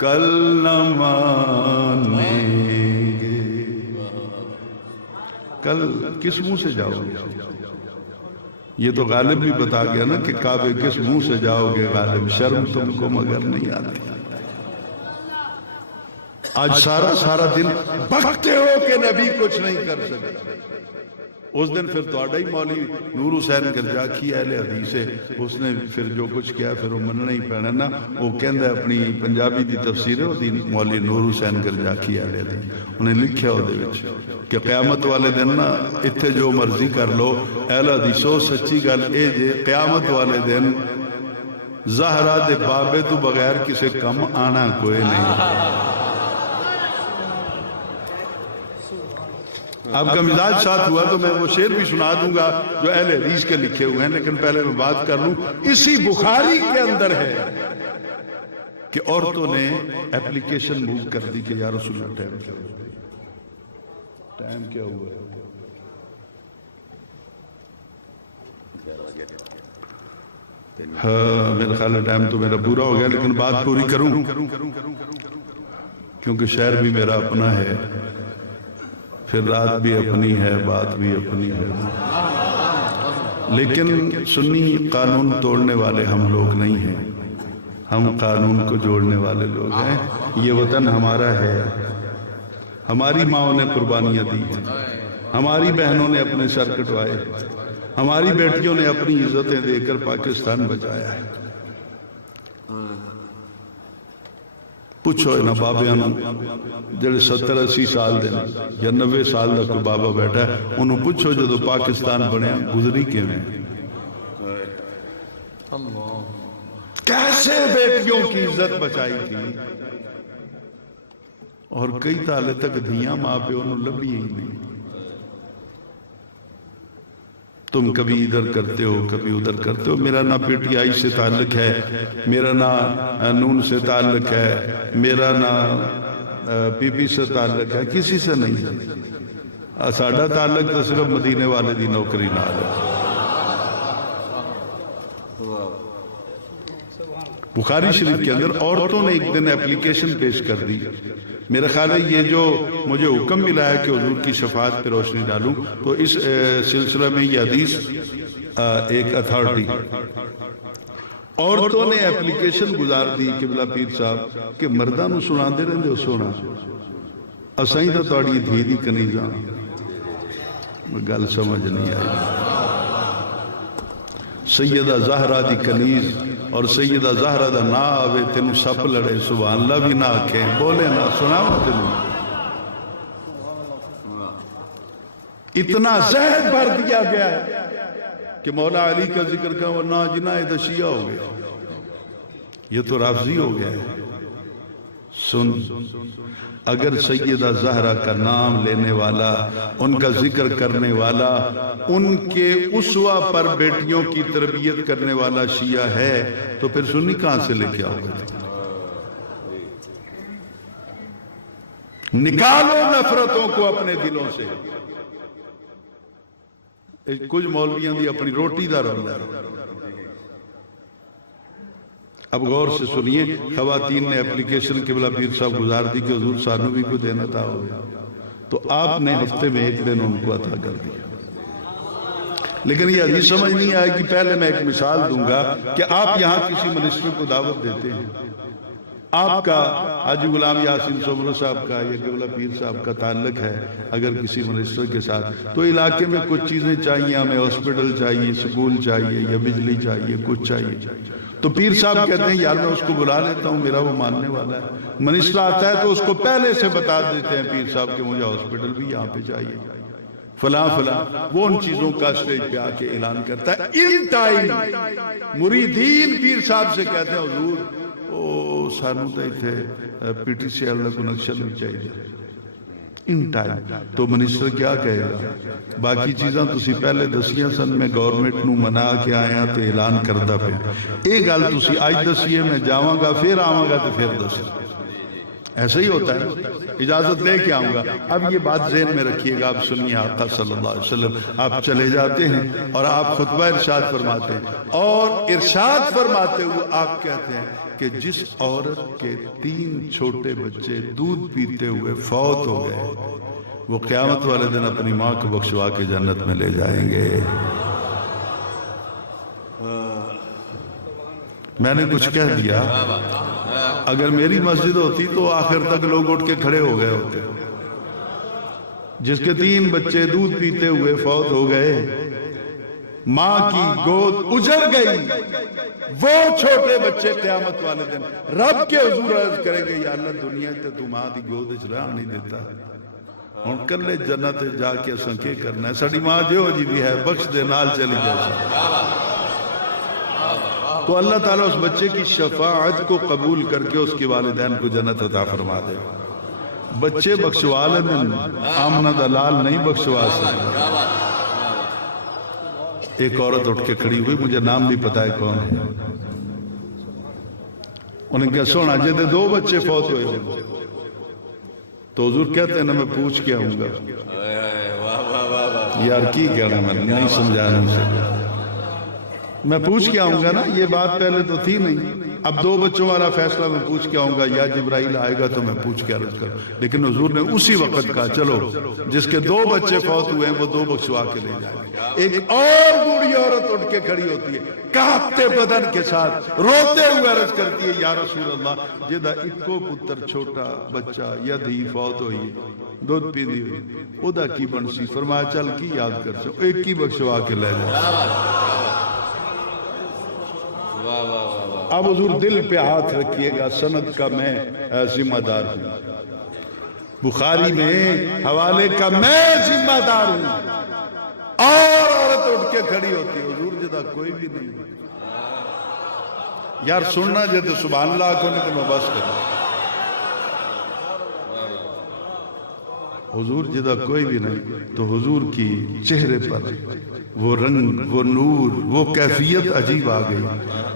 کل نہ مانیں گے. کل کس منہ سے جاؤ گے؟ یہ تو غالب بھی بتا گیا نا کہ کعبے کس منہ سے جاؤ گے غالب، شرم تم کو مگر نہیں آتی. آج سارا دن بکتے ہو کہ نبی کچھ نہیں کر سکے. اس دن پھر تو ہی مولوی نور حسین گرجاکھی اہل حدیث ہے، اس نے پھر جو کچھ کیا پھر وہ مننا ہی پینا نا. وہ کہندا اپنی پنجابی دی تفسیر ہے وہ مولوی نور حسین گرجاکھی اہل حدیث انہیں لکھیا وہ دے وچ کہ قیامت والے دن نا اتھے جو مرضی کر لو اہل حدیثو سچی گل اے جے قیامت والے دن زہرا دے بابے تو بغیر کسے کم آنا کوئی نہیں. آپ کا مزاج ساتھ ہوا تو میں وہ شعر بھی سنا دوں گا جو اہل حدیث کے لکھے ہوئے ہیں، لیکن پہلے میں بات کر لوں. اسی بخاری کے اندر ہے کہ عورتوں نے اپلیکیشن موو کر دی کہ یا رسول اللہ ٹائم کیا ہوا ہے. ہاں میرا خیال ہے ٹائم تو میرا پورا ہو گیا، لیکن بات پوری کروں کیونکہ شہر بھی میرا اپنا ہے، پھر رات بھی اپنی ہے، بات بھی اپنی ہے. لیکن سنی قانون توڑنے والے ہم لوگ نہیں ہیں، ہم قانون کو جوڑنے والے لوگ ہیں. یہ وطن ہمارا ہے، ہماری ماؤں نے قربانیاں دی ہیں، ہماری بہنوں نے اپنے سر کٹوائے، ہماری بیٹیوں نے اپنی عزتیں دے کر پاکستان بچایا ہے. پوچھو انہاں بابیاں جڑے 70-80 سال دے یا 90 سال دا کوئی بابا بیٹھا ہے انہوں پوچھو جو پاکستان بنے گزری کے میں کیسے بیٹیوں کی عزت بچائی تھی، اور کئی تالے تک دھیاں ماں پہ انہوں لبی ہی نہیں. تم کبھی ادھر کرتے ہو کبھی ادھر کرتے ہو. میرا نہ پی ٹی آئی سے تعلق ہے، میرا نہ نون سے تعلق ہے، میرا نہ پی پی سے تعلق ہے، کسی سے نہیں ہے. ساڈا تعلق تو صرف مدینے والے دی نوکری نال ہے. بخاری شریف کے اندر عورتوں نے ایک دن اپلیکیشن پیش کر دی. میرا خیال ہے یہ جو مجھے حکم ملا ہے کہ حضور کی شفاعت پہ روشنی ڈالوں تو اس سلسلہ میں یہ حدیث ایک اتھارٹی. عورتوں نے اپلیکیشن گزار دی قبلہ پیر صاحب کہ مرداں نو سنا دے رہے ہو سونا اسائیں تو تاڑی دھی دی کنیزاں. گل سمجھ نہیں آئی. سیدہ زہرہ دی کنیز اور سیدہ زہرہ دا نا آوے تینوں سپ لڑے سبحان اللہ بھی نہ آکھیں بولے نہ سناؤ تینوں. اتنا زہر بھر دیا گیا ہے کہ مولا علی کا ذکر کا وہ نا جناح دشیہ ہو گیا، یہ تو رافضی ہو گیا ہے. سن اگر سیدہ زہرہ کا نام لینے والا، ان کا ذکر کرنے والا، ان کے اسوہ پر بیٹیوں کی تربیت کرنے والا شیعہ ہے تو پھر سنی کہاں سے لے کے آؤ گے؟ نکالو نفرتوں کو اپنے دلوں سے. کچھ مولویاں دی اپنی روٹی دا رہا ہے. اب غور سے سنیے، خواتین نے اپلیکیشن قبلہ پیر صاحب گزار دی کہ حضور سانو بھی کوئی دینا تھا ہوگا تو آپ نے ہفتے میں ایک دن ان کو عطا کر دیا. لیکن یہ حدیث سمجھ نہیں آئے گی. پہلے میں ایک مثال دوں گا کہ آپ یہاں کسی منسٹر کو دعوت دیتے ہیں، آپ کا حاجی غلام یاسین سومرو صاحب کا یا قبلہ پیر صاحب کا تعلق ہے اگر کسی منسٹر کے ساتھ تو علاقے میں کچھ چیزیں چاہیے، ہمیں ہاسپٹل چاہیے، سکول چاہیے یا بجلی چاہیے، کچھ چاہیے. تو پیر صاحب کہتے ہیں یار میں اس کو بلا لیتا ہوں، میرا وہ ماننے والا ہے. منسٹر آتا ہے تو اس کو پہلے سے بتا دیتے ہیں پیر صاحب کہ مجھے ہاسپٹل بھی یہاں پہ چاہیے، فلاں فلاں. وہ ان چیزوں کا اسٹیج پہ آ کے اعلان کرتا ہے. ان ٹائم مریدین پیر صاحب سے کہتے ہیں حضور سانو تو اتنے پی ٹی سی ایل کو نقشہ بھی چاہیے. ان ٹائم تو منسٹر کیا کہے گا؟ باقی چیزاں تسی پہلے دسیاں سن میں گورنمنٹ نو منا کے آیا تو اعلان کردہ پہ ایک گل تسی آج دسیے میں جاواں گا پھر آواں گا تو پھر دسیے. ایسا ہی ہوتا ہے. اجازت لے کے آؤں گا. اب یہ بات ذہن میں رکھیے گا. آپ سنیے آقا صلی اللہ علیہ وسلم آپ چلے جاتے ہیں اور آپ خطبہ ارشاد فرماتے ہیں اور ارشاد فرماتے ہوئے آپ کہتے ہیں کہ جس عورت کے 3 چھوٹے بچے دودھ پیتے ہوئے فوت ہو گئے وہ قیامت والے دن اپنی ماں کو بخشوا کے جنت میں لے جائیں گے. میں نے کچھ کہہ دیا. اگر میری مسجد ہوتی تو آخر تک لوگ اٹھ کے کھڑے ہو گئے ہوتے. جس کے 3 بچے دودھ پیتے ہوئے فوت ہو گئے، ماں کی گود اجڑ گئی، وہ چھوٹے بچے قیامت والے دن رب کے حضور عرض کریں گے یا اللہ دنیا تے تو ماں دی گود وچ رہن نہیں دیتا، ہن کلے جنت جا کے اساں کی کرنا ہے، ساڈی ماں جو جی بھی ہے بخش دے نال چلی جائے. تو اللہ تعالیٰ اس بچے کی شفاعت کو قبول کر کے اس کے والدین کو جنت عطا فرما دے. بچے بخشوا لیں، آمنہ دلال نہیں بخشوا سکتے. ایک عورت اٹھ کے کھڑی ہوئی، مجھے نام بھی پتا ہے کون ہے. انہیں کہا سونا جیدے 2 بچے فوت ہوئے ہوئے تو حضور کہتے ہیں نا میں پوچھ کے آؤں گا. یار کی کہنا میں نہیں سمجھانا سے میں پوچھ کے آؤں گا نا. یہ بات پہلے تو تھی نہیں. اب 2 بچوں والا فیصلہ میں پوچھ کے آؤں گا یا جبرائیل آئے گا تو میں پوچھ کے عرض کروں. لیکن حضور نے اسی وقت کہا چلو جس کے 2 بچے فوت ہوئے ہیں وہ 2 بخشوا کے لے جائیں گے. ایک اور بوڑھی عورت اٹھ کے کھڑی ہوتی ہے کانپتے بدن کے ساتھ روتے ہوئے عرض کرتی ہے یا رسول اللہ جدا اکو پتر چھوٹا بچہ ید ہی فوت ہوئی دودھ پی دی ہوئی ادا کی بنسی. فرمایا چل کی یاد کر سو ایک کی بخشوا کے لے جائیں. اب حضور دل پہ ہاتھ رکھیے گا، سند کا میں ذمہ دار ہوں، بخاری میں حوالے کا میں ذمہ دار ہوں. اور عورت اٹھ کے کھڑی ہوتی ہے حضور جدا کوئی بھی نہیں. یار سننا جدا سبحان اللہ کو نہیں تو میں بس کروں. حضور جدا کوئی بھی نہیں تو حضور کی چہرے پر وہ رنگ، وہ نور، وہ کیفیت عجیب آ گئی.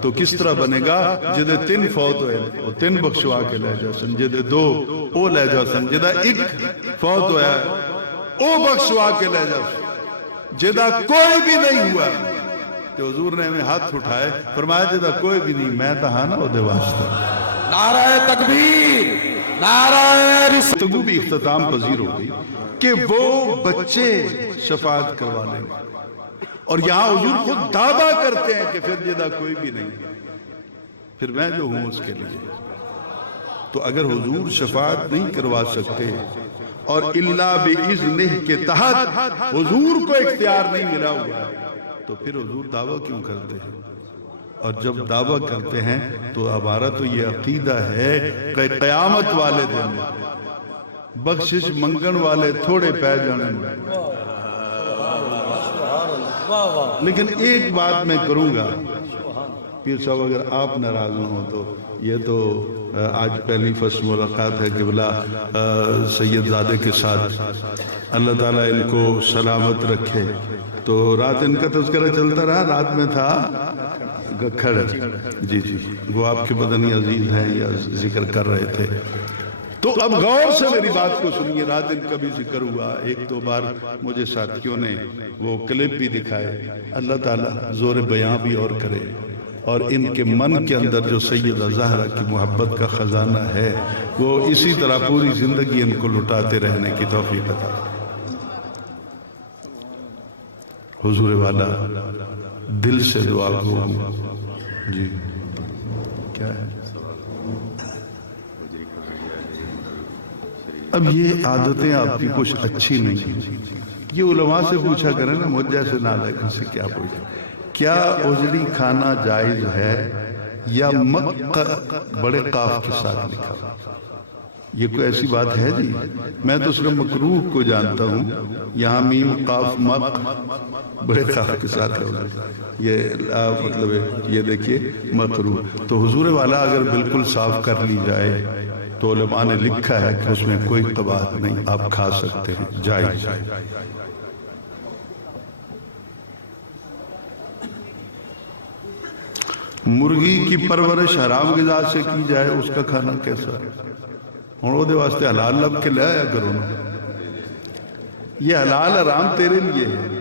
تو کس طرح بنے گا جدے 3 فوت ہوئے وہ 3 بخشوا کے لے جا سن، جدے 2 او لے جا سن، جدہ 1 فوت ہویا ہے او بخشوا کے لے جا سن، جدہ کوئی بھی نہیں ہوا. تو حضور نے ہمیں ہاتھ اٹھائے فرمایا جدہ کوئی بھی نہیں میں تہا نا او دے واسطے. نعرہ تکبیر، نعرہ رسالت. تو بھی اختتام پذیر ہوگی کہ وہ بچے شفاعت کروا لیں گے. اور یہاں حضور خود دعویٰ کرتے ہیں کہ پھر جدہ کوئی بھی نہیں، پھر میں جو ہوں اس کے لیے. تو اگر حضور شفاعت نہیں کروا سکتے اور اللہ بِإِذْنِهِ کے تحت حضور کو اختیار نہیں ملا ہوا تو پھر حضور دعویٰ کیوں کرتے ہیں؟ اور جب دعویٰ کرتے ہیں تو ہمارا تو یہ عقیدہ ہے کہ قیامت والے دن بخشش منگن والے تھوڑے پہ جانے. لیکن ایک بات میں کروں گا پیر صاحب، اگر آپ ناراض ہوں تو یہ تو آج پہلی فرسٹ ملاقات ہے قبلہ سید زادے کے ساتھ، اللہ تعالیٰ ان کو سلامت رکھے. تو رات ان کا تذکرہ چلتا رہا، رات میں تھا گکھڑ، جی جی وہ آپ کے بدنی عزیز ہیں یا ذکر کر رہے تھے. تو اب غور سے میری بات کو سنیے. رات ان کا بھی ذکر ہوا، 1-2 بار مجھے ساتھیوں نے وہ کلپ بھی دکھائے. اللہ تعالیٰ زور بیان بھی اور کرے اور ان کے من کے اندر جو سیدہ زہرا کی محبت کا خزانہ ہے وہ اسی طرح پوری زندگی ان کو لٹاتے رہنے کی توفیق عطا. حضور والا دل سے دعا کو جی کیا ہے. اب یہ عادتیں آپ کی کچھ اچھی نہیں. یہ علماء سے پوچھا کریں نا، مجھ جیسے نالائق سے کیا پوچھا. کیا اجڑی کھانا جائز ہے یا مق بڑے قاف کے ساتھ لکھا؟ یہ کوئی ایسی بات ہے جی؟ میں تو صرف مکروہ کو جانتا ہوں. یہاں میم قاف مق بڑے قاف کے ساتھ ہے. یہ مطلب یہ دیکھیے مکروہ. تو حضور والا اگر بالکل صاف کر لی جائے تو علماء نے لکھا ہے کہ اس میں کوئی قباحت نہیں، آپ کھا سکتے ہیں، جائز. مرغی کی پرورش حرام غذا سے کی جائے اس کا کھانا کیسا ہے؟ ہوں وہ دے واسطے حلال لب کے لے آیا کرو نا. یہ حلال حرام تیرے لیے ہے.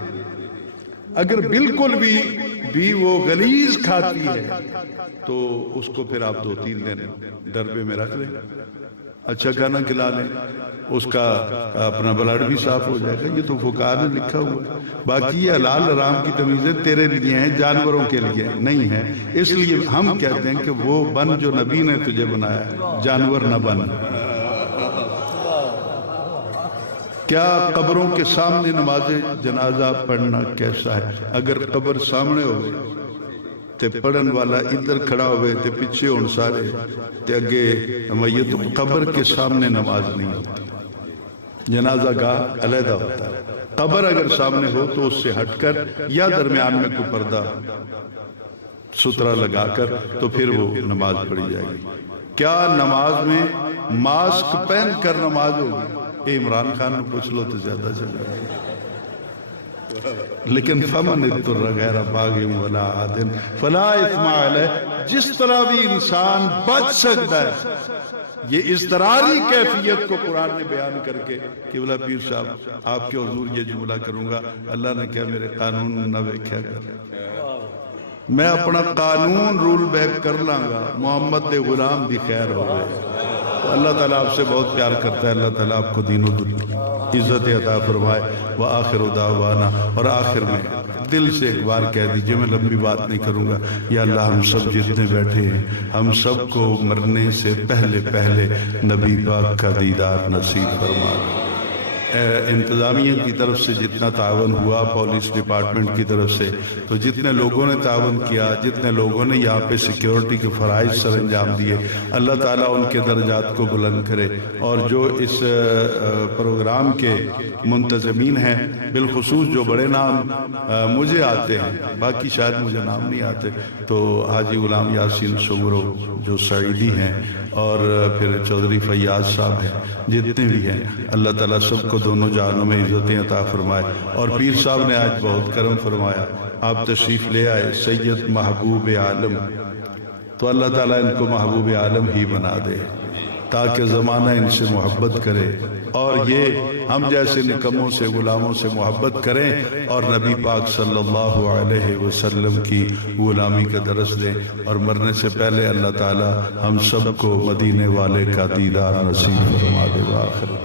اگر بالکل بھی بھی وہ غلیظ کھاتی ہے تو اس کو پھر آپ 2-3 دن ڈربے میں رکھ لیں، اچھا کھانا کھلا لیں، اس کا اپنا بلڈ بھی صاف ہو جائے گا۔ یہ تو فقہاء نے لکھا ہوا ہے۔ باقی یہ حلال حرام کی تمیزیں تیرے لیے ہیں، جانوروں کے لیے نہیں ہیں، اس لیے ہم کہتے ہیں کہ وہ بن جو نبی نے تجھے بنایا ہے، جانور نہ بن۔ کیا قبروں کے سامنے نماز جنازہ پڑھنا کیسا ہے؟ اگر قبر سامنے ہوئے تے پڑھن والا ادھر کھڑا ہوئے تے پیچھے ہون سارے تے اگے میت، قبر کے سامنے نماز نہیں ہوتی، جنازہ گاہ علیحدہ ہوتا ہے۔ قبر اگر سامنے ہو تو اس سے ہٹ کر یا درمیان میں کوئی پردہ سترہ لگا کر تو پھر وہ نماز پڑھی جائے گی۔ کیا نماز میں ماسک پہن کر نماز ہوگی؟ عمران خان نے پوچھ لو تو زیادہ چلے گا۔ لیکن فمن اضطر غیر باغ ولا عاد فلا اثم علیہ، جس طرح بھی انسان بچ سکتا ہے، یہ اضطراری کیفیت کو قرآن نے بیان کر کے قبلہ پیر صاحب آپ کے حضور یہ جملہ کروں گا، اللہ نے کیا میرے قانون نہ ویکھیا کر، میں اپنا قانون رول بیک کر لاں گا، محمد دے غلام دی خیر ہو گئے۔ تو اللہ تعالیٰ آپ سے بہت پیار کرتا ہے، اللہ تعالیٰ آپ کو دین و دنیا عزت عطا فرمائے۔ وآخر دعوانا، اور آخر میں دل سے ایک بار کہہ دیجئے، میں لمبی بات نہیں کروں گا، یا اللہ ہم سب جتنے بیٹھے ہیں ہم سب کو مرنے سے پہلے پہلے نبی پاک کا دیدار نصیب فرما۔ انتظامیہ کی طرف سے جتنا تعاون ہوا، پولیس ڈپارٹمنٹ کی طرف سے، تو جتنے لوگوں نے تعاون کیا، جتنے لوگوں نے یہاں پہ سیکیورٹی کے فرائض سر انجام دیے، اللہ تعالیٰ ان کے درجات کو بلند کرے۔ اور جو اس پروگرام کے منتظمین ہیں، بالخصوص جو بڑے نام مجھے آتے ہیں، باقی شاید مجھے نام نہیں آتے، تو حاجی غلام یاسین سمرو جو سعیدی ہیں، اور پھر چودھری فیاض صاحب ہیں، جتنے بھی ہیں، اللہ تعالیٰ سب کو دونوں جہانوں میں عزتیں عطا فرمائے۔ اور پیر صاحب نے آج بہت کرم فرمایا، آپ تشریف لے آئے، سید محبوب عالم، تو اللہ تعالیٰ ان کو محبوب عالم ہی بنا دے تاکہ زمانہ ان سے محبت کرے، اور یہ ہم جیسے نکموں سے غلاموں سے محبت کریں، اور نبی پاک صلی اللہ علیہ وسلم کی غلامی کا درس دیں، اور مرنے سے پہلے اللہ تعالیٰ ہم سب کو مدینے والے کا دیدار نصیب فرما دے۔ وآخر